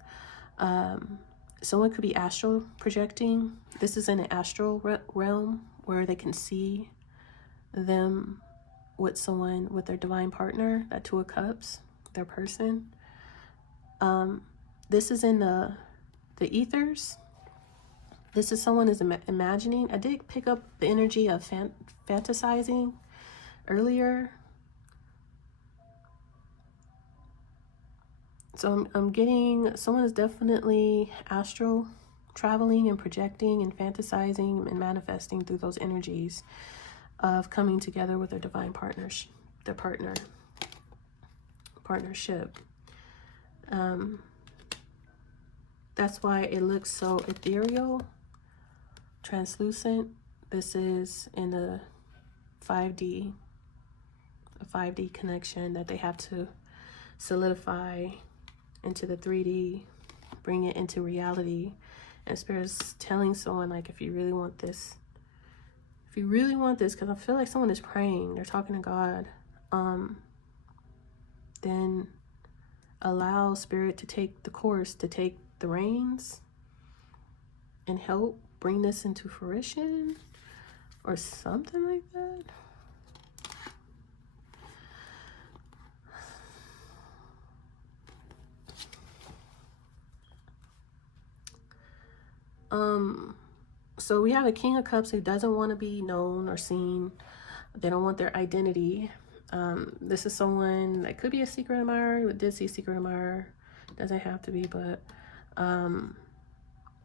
Someone could be astral projecting. This is in an astral realm where they can see them with someone, with their divine partner, that Two of Cups, their person. This is in the ethers. This is someone is imagining. I did pick up the energy of fantasizing earlier. So I'm getting someone is definitely astral traveling and projecting and fantasizing and manifesting through those energies of coming together with their divine partners, their partnership. That's why it looks so ethereal, translucent. This is in a 5D connection that they have to solidify into the 3D, bring it into reality. And Spirit's telling someone, like, if you really want this, because I feel like someone is praying, they're talking to God, then allow Spirit to take the course, to take the reins and help bring this into fruition or something like that. So we have a King of Cups who doesn't want to be known or seen. They don't want their identity. This is someone that could be a secret admirer. We did see secret admirer. Doesn't have to be, but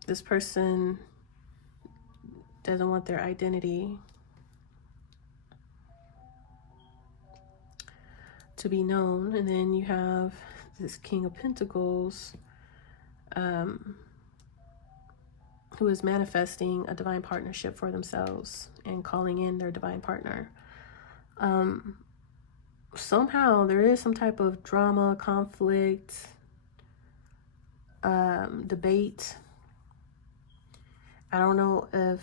this person doesn't want their identity to be known. And then you have this King of Pentacles, who is manifesting a divine partnership for themselves and calling in their divine partner. Somehow there is some type of drama, conflict, debate. I don't know if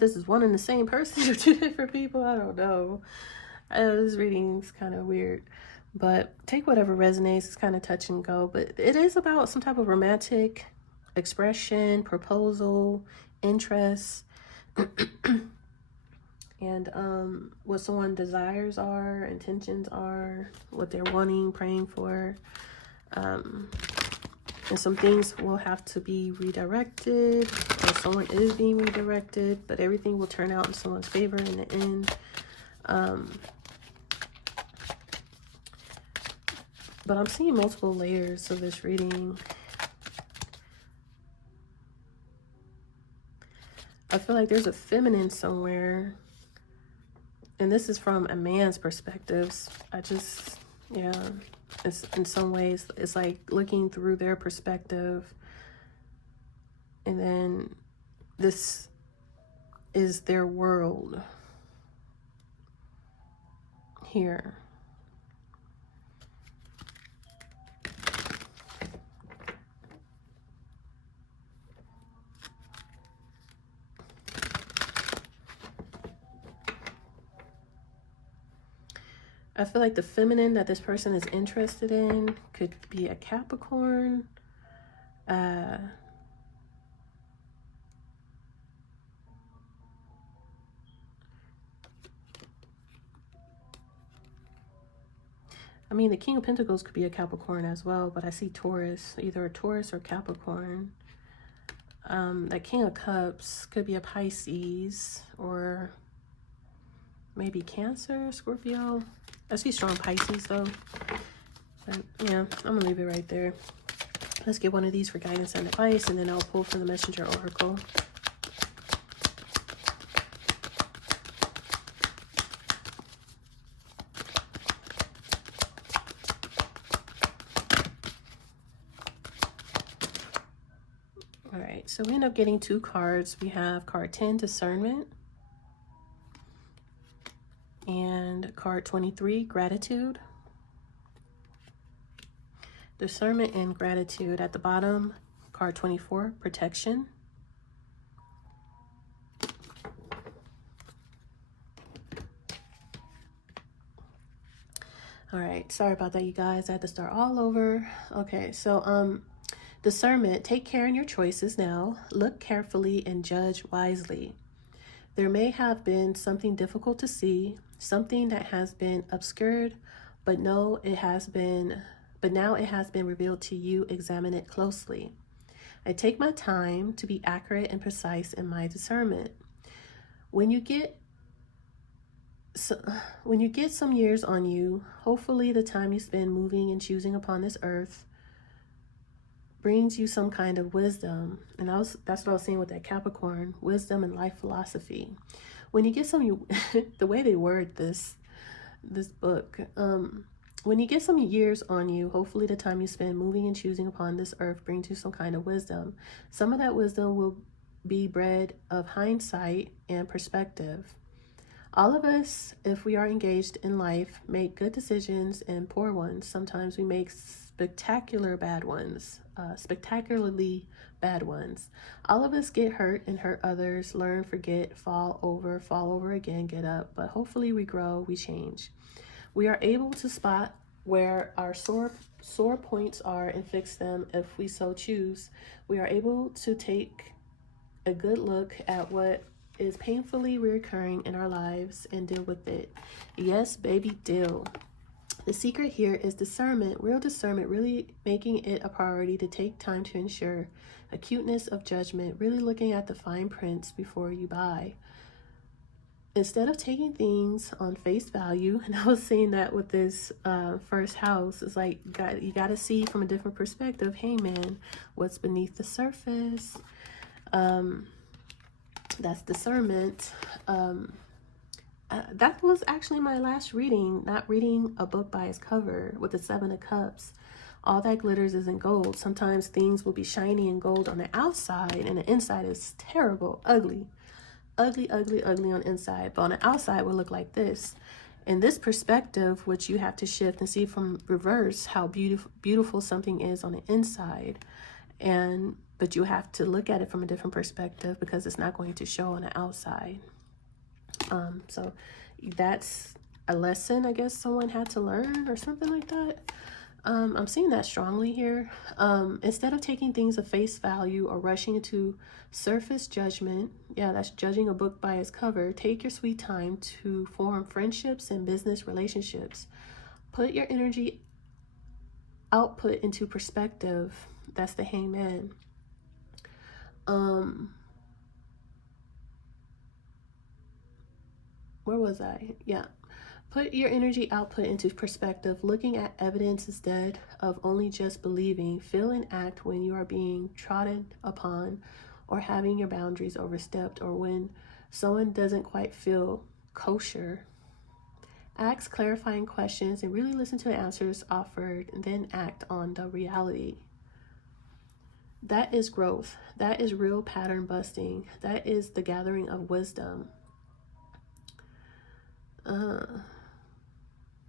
this is one and the same person or two different people. I don't know. This reading's kind of weird, but take whatever resonates. It's kind of touch and go, but it is about some type of romantic expression, proposal, interest, and what someone desires are, intentions are, what they're wanting, praying for. And some things will have to be redirected, or someone is being redirected, but everything will turn out in someone's favor in the end. But I'm seeing multiple layers of this reading. I feel like there's a feminine somewhere. And this is from a man's perspectives. It's in some ways, it's like looking through their perspective. And then this is their world here. I feel like the feminine that this person is interested in could be a Capricorn. I mean, the King of Pentacles could be a Capricorn as well, but I see Taurus, either a Taurus or Capricorn. That King of Cups could be a Pisces or maybe Cancer, Scorpio. I see strong Pisces though. But yeah, I'm gonna leave it right there. Let's get one of these for guidance and advice, and then I'll pull from the Messenger Oracle. All right, so we end up getting 2 cards. We have card 10, Discernment, and card 23, Gratitude. Discernment and Gratitude. At the bottom, card 24, Protection. All right, sorry about that, you guys. I had to start all over. Okay, so discernment. Take care in your choices now. Look carefully and judge wisely. There may have been something difficult to see, something that has been obscured, but now it has been revealed to you. Examine it closely. I take my time to be accurate and precise in my discernment. When you get some years on you, hopefully the time you spend moving and choosing upon this earth brings you some kind of wisdom. And that's what I was saying with that Capricorn, wisdom and life philosophy. When you get some, the way they word this book, when you get some years on you, hopefully the time you spend moving and choosing upon this earth brings you some kind of wisdom. Some of that wisdom will be bred of hindsight and perspective. All of us, if we are engaged in life, make good decisions and poor ones. Sometimes we make spectacularly bad ones. All of us get hurt and hurt others, learn, forget, fall over again, get up. But hopefully we grow, we change. We are able to spot where our sore points are and fix them if we so choose. We are able to take a good look at what is painfully recurring in our lives and deal with it. Yes, baby, deal. The secret here is discernment, real discernment, really making it a priority to take time to ensure acuteness of judgment, really looking at the fine prints before you buy. Instead of taking things on face value, and I was saying that with this first house, it's like you got to see from a different perspective. Hey man, what's beneath the surface? That's discernment. That was actually my last reading, not reading a book by its cover with the 7 of Cups. All that glitters isn't gold. Sometimes things will be shiny and gold on the outside, and the inside is terrible, ugly on the inside, but on the outside will look like this. In this perspective, which you have to shift and see from reverse how beautiful something is on the inside, but you have to look at it from a different perspective because it's not going to show on the outside. So that's a lesson I guess someone had to learn or something like that. I'm seeing that strongly here. Instead of taking things at face value or rushing into surface judgment, yeah, that's judging a book by its cover, take your sweet time to form friendships and business relationships. Put your energy output into perspective. That's the Hangman. Where was I? Yeah. Put your energy output into perspective, looking at evidence instead of only just believing. Feel and act when you are being trodden upon or having your boundaries overstepped, or when someone doesn't quite feel kosher. Ask clarifying questions and really listen to the answers offered, and then act on the reality. That is growth. That is real pattern busting. That is the gathering of wisdom.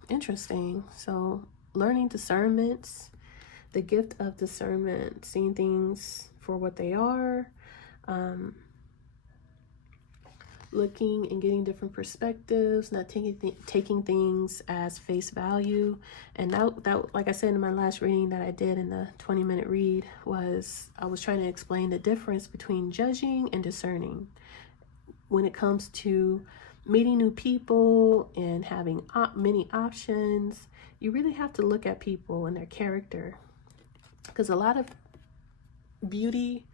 Interesting. So learning discernments, the gift of discernment, seeing things for what they are, looking and getting different perspectives, not taking things as face value. And that, like I said in my last reading that I did in the 20-minute read, was I was trying to explain the difference between judging and discerning when it comes to meeting new people and having many options. You really have to look at people and their character, because a lot of beauty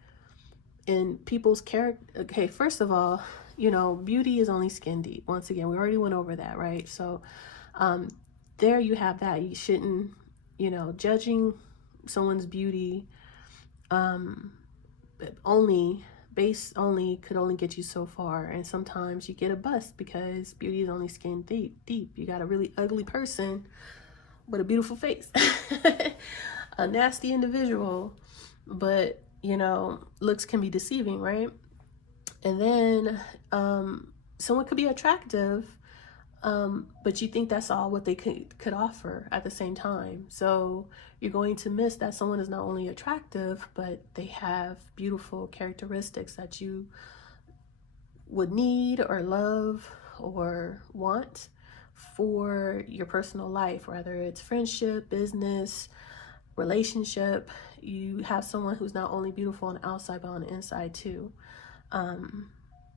in people's character. Okay, first of all, you know, beauty is only skin deep. Once again, we already went over that, right? So there you have that. You shouldn't, you know, judging someone's beauty only could only get you so far. And sometimes you get a bust because beauty is only skin deep. You got a really ugly person with a beautiful face, a nasty individual, but you know, looks can be deceiving, right? And then someone could be attractive, but you think that's all what they could offer at the same time. So you're going to miss that someone is not only attractive, but they have beautiful characteristics that you would need or love or want for your personal life, whether it's friendship, business, relationship. You have someone who's not only beautiful on the outside, but on the inside too.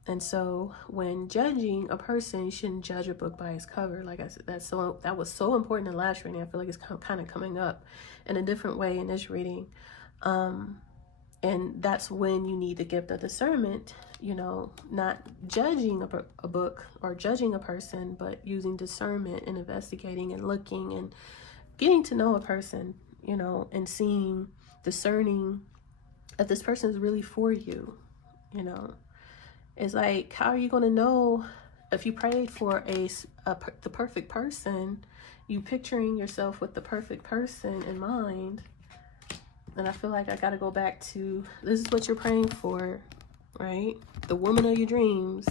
And so when judging a person, you shouldn't judge a book by its cover. Like I said, that was so important in the last reading. I feel like it's kind of coming up in a different way in this reading. And that's when you need the gift of discernment, you know, not judging a book or judging a person, but using discernment and investigating and looking and getting to know a person, you know, and discerning if this person is really for you, you know. It's like, how are you going to know if you prayed for the perfect person, you picturing yourself with the perfect person in mind? And I feel like I got to go back to, this is what you're praying for, right? The woman of your dreams.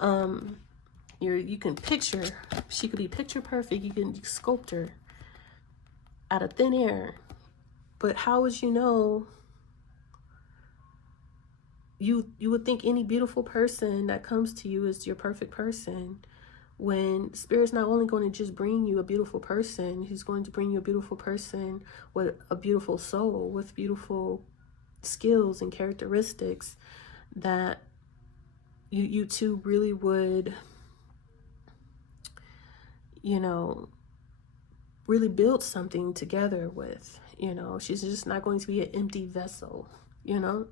You can picture, she could be picture perfect. You can sculpt her out of thin air. But how would you know? You would think any beautiful person that comes to you is your perfect person, when Spirit's not only going to just bring you a beautiful person, he's going to bring you a beautiful person with a beautiful soul, with beautiful skills and characteristics that you two really would, you know, really build something together with. You know, she's just not going to be an empty vessel, you know.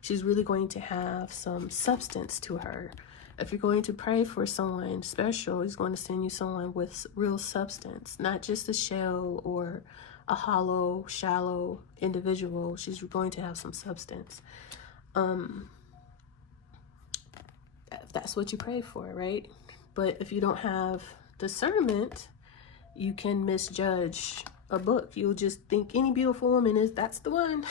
She's really going to have some substance to her. If you're going to pray for someone special, he's going to send you someone with real substance, not just a shell or a hollow, shallow individual. She's going to have some substance. That's what you pray for, right? But if you don't have discernment, you can misjudge a book. You'll just think any beautiful woman that's the one.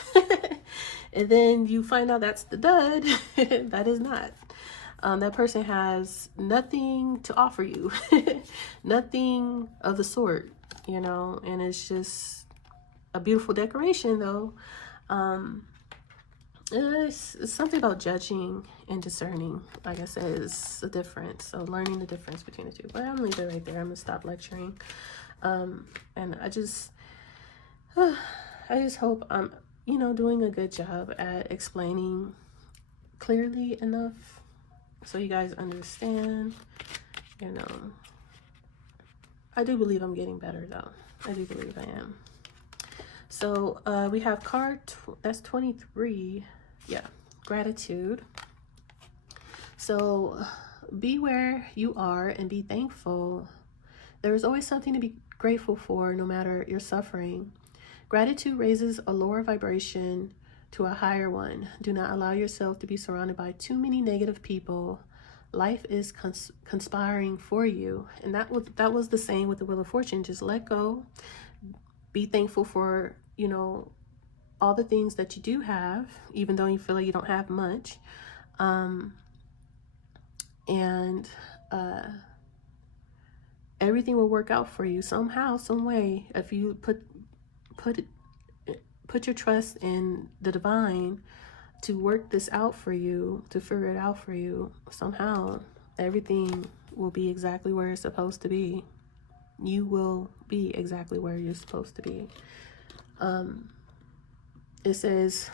And then you find out that's the dud. That is not. That person has nothing to offer you. Nothing of the sort, you know. And it's just a beautiful decoration though. It's something about judging and discerning. Like I said, it's a difference. So learning the difference between the two. But I'm gonna leave it right there. I'm gonna stop lecturing. And I just hope I'm, you know, doing a good job at explaining clearly enough so you guys understand. You know, I do believe I'm getting better though. I do believe I am. So we have card that's 23. Yeah, gratitude. So be where you are and be thankful. There is always something to be grateful for, no matter your suffering. Gratitude raises a lower vibration to a higher one. Do not allow yourself to be surrounded by too many negative people. Life is conspiring for you. And that was the same with the Wheel of Fortune. Just let go. Be thankful for, you know, all the things that you do have, even though you feel like you don't have much. Everything will work out for you somehow, some way, if you put your trust in the divine. to work this out for you, to figure it out for you. Somehow everything will be exactly where it's supposed to be. You will be exactly where you're supposed to be. It says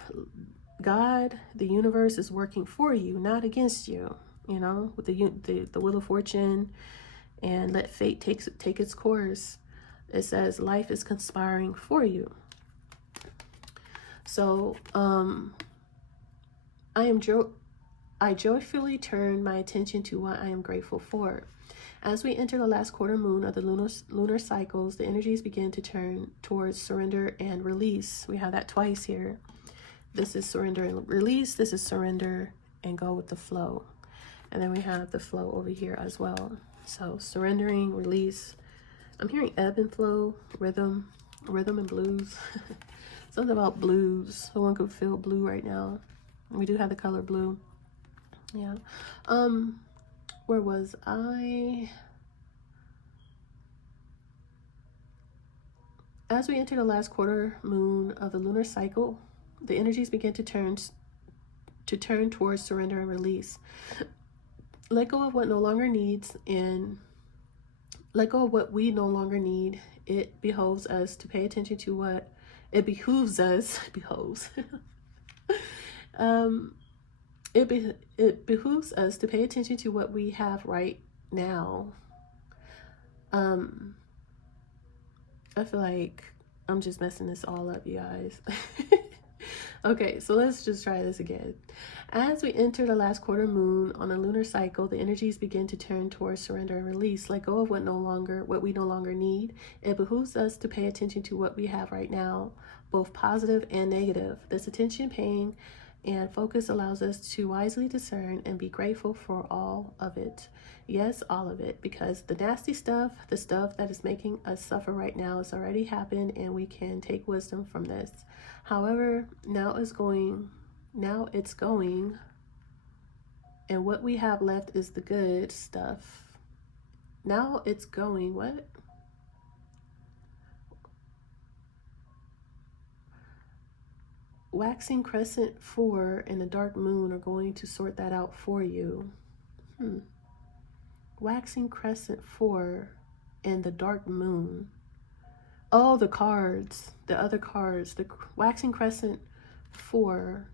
God, the universe, is working for you, not against you. You know, with the wheel of fortune, and let fate take its course. It says life is conspiring for you. So I joyfully turn my attention to what I am grateful for. As we enter the last quarter moon of the lunar cycles, the energies begin to turn towards surrender and release. We have that twice here. This is surrender and release. This is surrender and go with the flow. And then we have the flow over here as well. So surrendering, release. I'm hearing ebb and flow, rhythm and blues. Something about blues. Someone could feel blue right now. We do have the color blue. Yeah. Where was I? As we enter the last quarter moon of the lunar cycle, the energies begin to turn towards surrender and release. Let go of what no longer needs and let go of what we no longer need. It behooves us to pay attention to what it behooves us. It behooves us to pay attention to what we have right now. I feel like I'm just messing this all up, you guys. Okay, so let's just try this again. As we enter the last quarter moon on a lunar cycle, the energies begin to turn towards surrender and release. Let go of what we no longer need. It behooves us to pay attention to what we have right now, both positive and negative. This attention paying and focus allows us to wisely discern and be grateful for all of it. Yes, all of it, because the nasty stuff, the stuff that is making us suffer right now, has already happened, and we can take wisdom from this. However, now it's going, and what we have left is the good stuff. Now it's going, what? Waxing crescent 4 and the dark moon are going to sort that out for you. Waxing crescent 4 and the dark moon. Oh, the cards, the other cards, the waxing crescent 4.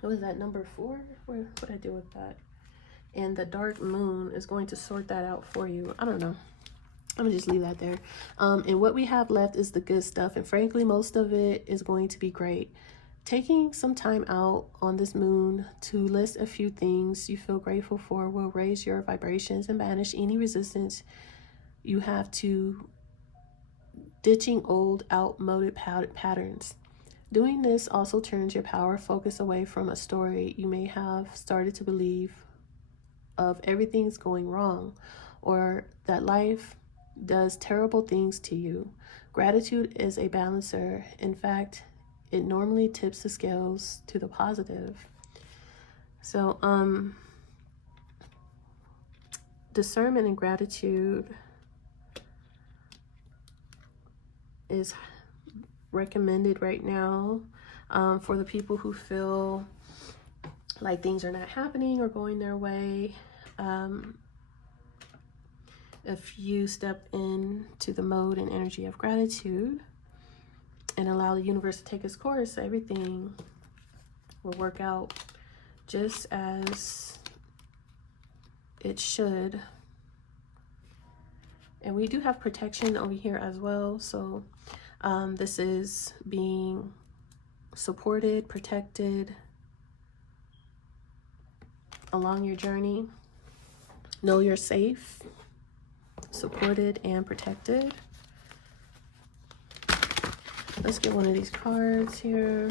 What was that, number 4? What did I do with that? And the dark moon is going to sort that out for you. I don't know. I'm gonna just leave that there. And what we have left is the good stuff. And frankly, most of it is going to be great. Taking some time out on this moon to list a few things you feel grateful for will raise your vibrations and banish any resistance you have to ditching old, outmoded patterns. Doing this also turns your power focus away from a story you may have started to believe of everything's going wrong, or that life does terrible things to you. Gratitude is a balancer. In fact, it normally tips the scales to the positive. So, discernment and gratitude is recommended right now for the people who feel like things are not happening or going their way. If you step into the mode and energy of gratitude and allow the universe to take its course, everything will work out just as it should. And we do have protection over here as well. So this is being supported, protected along your journey. Know you're safe, supported, and protected. Let's get one of these cards here.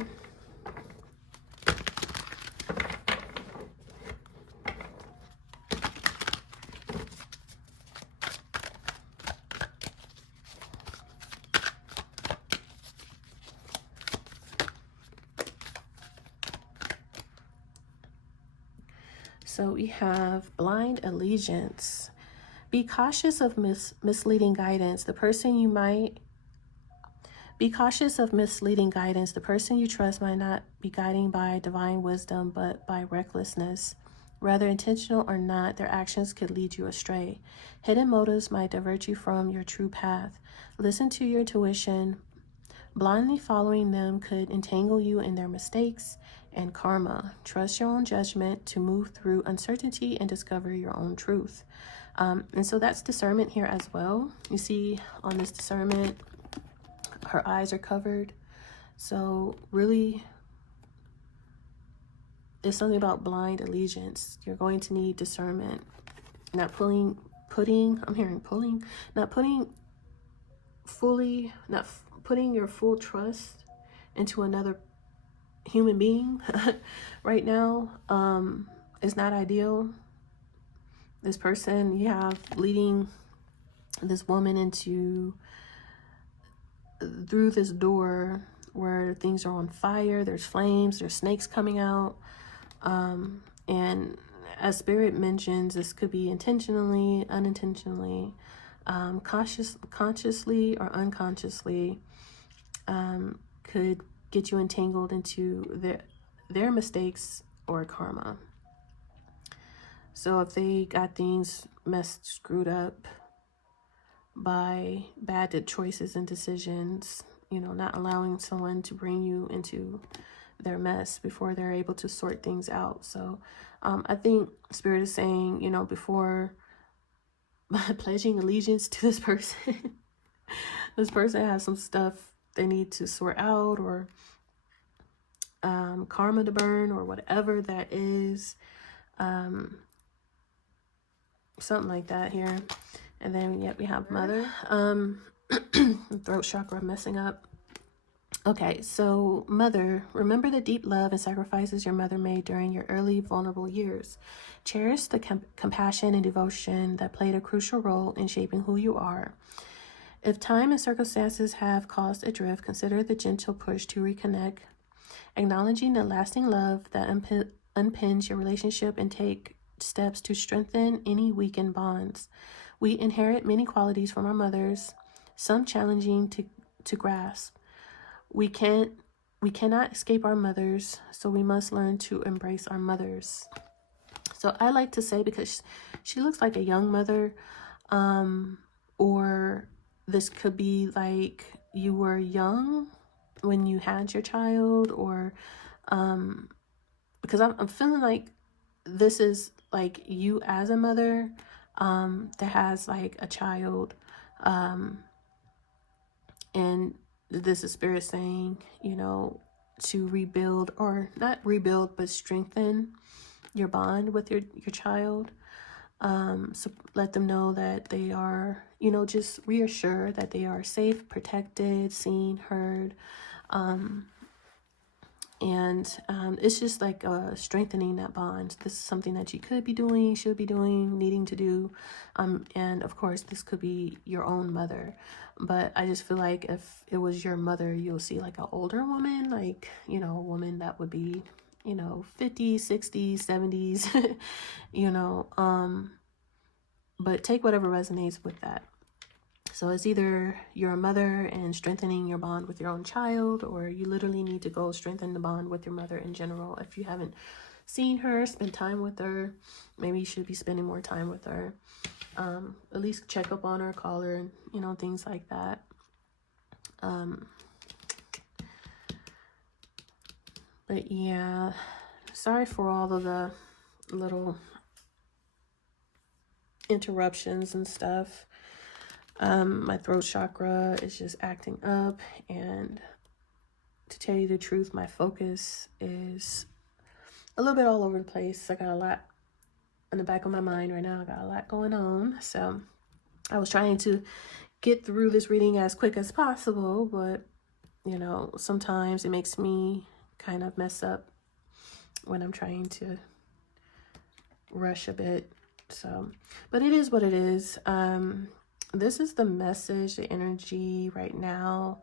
So we have blind allegiance. Be cautious of misleading guidance. The person you might Be cautious of misleading guidance. The person you trust might not be guiding by divine wisdom, but by recklessness. Whether intentional or not, their actions could lead you astray. Hidden motives might divert you from your true path. Listen to your intuition. Blindly following them could entangle you in their mistakes and karma. Trust your own judgment to move through uncertainty and discover your own truth. And so that's discernment here as well. You see on this discernment, her eyes are covered. So really, there's something about blind allegiance. You're going to need discernment. Not putting your full trust into another human being right now is not ideal. This person you have leading this woman through this door where things are on fire, there's flames, there's snakes coming out, and as Spirit mentions, this could be intentionally, unintentionally, consciously or unconsciously, could get you entangled into their mistakes or karma. So if they got things screwed up by bad choices and decisions, not allowing someone to bring you into their mess before they're able to sort things out. So I think Spirit is saying, before pledging allegiance to this person, this person has some stuff they need to sort out, or karma to burn, or whatever that is. Something like that here. And then yet we have Mother. Throat chakra messing up. Okay, so Mother, remember the deep love and sacrifices your mother made during your early vulnerable years. Cherish the compassion and devotion that played a crucial role in shaping who you are. If time and circumstances have caused a drift, consider the gentle push to reconnect, acknowledging the lasting love that unpins your relationship, and take steps to strengthen any weakened bonds. We inherit many qualities from our mothers, some challenging to grasp. We cannot escape our mothers, so we must learn to embrace our mothers. So I like to say, because she looks like a young mother, or this could be like you were young when you had your child, or because I'm feeling like this is like you as a mother that has like a child, and this is Spirit saying, to rebuild, or not rebuild, but strengthen your bond with your child. So let them know that they are, just reassure that they are safe, protected, seen, heard. And it's just like strengthening that bond. This is something that you could be doing, should be doing, needing to do. And of course, this could be your own mother. But I just feel like if it was your mother, you'll see like an older woman, like, a woman that would be, 50s, 60s, 70s, but take whatever resonates with that. So it's either you're a mother and strengthening your bond with your own child, or you literally need to go strengthen the bond with your mother in general. If you haven't seen her, spend time with her. Maybe you should be spending more time with her. At least check up on her, call her, and, things like that. But yeah, sorry for all of the little interruptions and stuff. My throat chakra is just acting up, and to tell you the truth, my focus is a little bit all over the place. I got a lot in the back of my mind right now. I got a lot going on, so I was trying to get through this reading as quick as possible, but sometimes it makes me kind of mess up when I'm trying to rush a bit. So, but it is what it is. This is the message, the energy right now.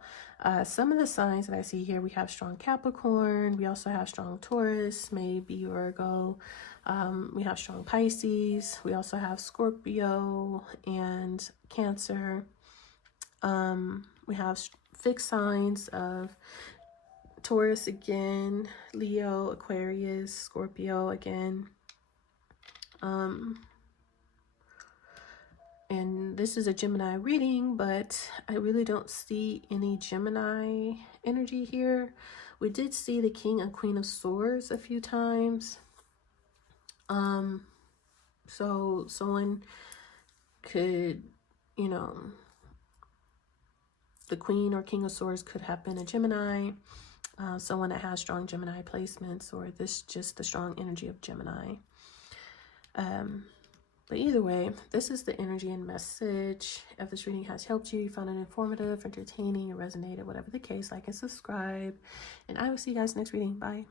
Some of the signs that I see here, we have strong Capricorn. We also have strong Taurus, maybe Virgo. We have strong Pisces. We also have Scorpio and Cancer. We have fixed signs of Taurus again, Leo, Aquarius, Scorpio again. And this is a Gemini reading, but I really don't see any Gemini energy here. We did see the King and Queen of Swords a few times. So someone could, you know, the Queen or King of Swords could have been a Gemini, someone that has strong Gemini placements, or this just the strong energy of Gemini. But either way, this is the energy and message. If this reading has helped you, you found it informative, entertaining, or resonated, whatever the case, like and subscribe. And I will see you guys next reading. Bye.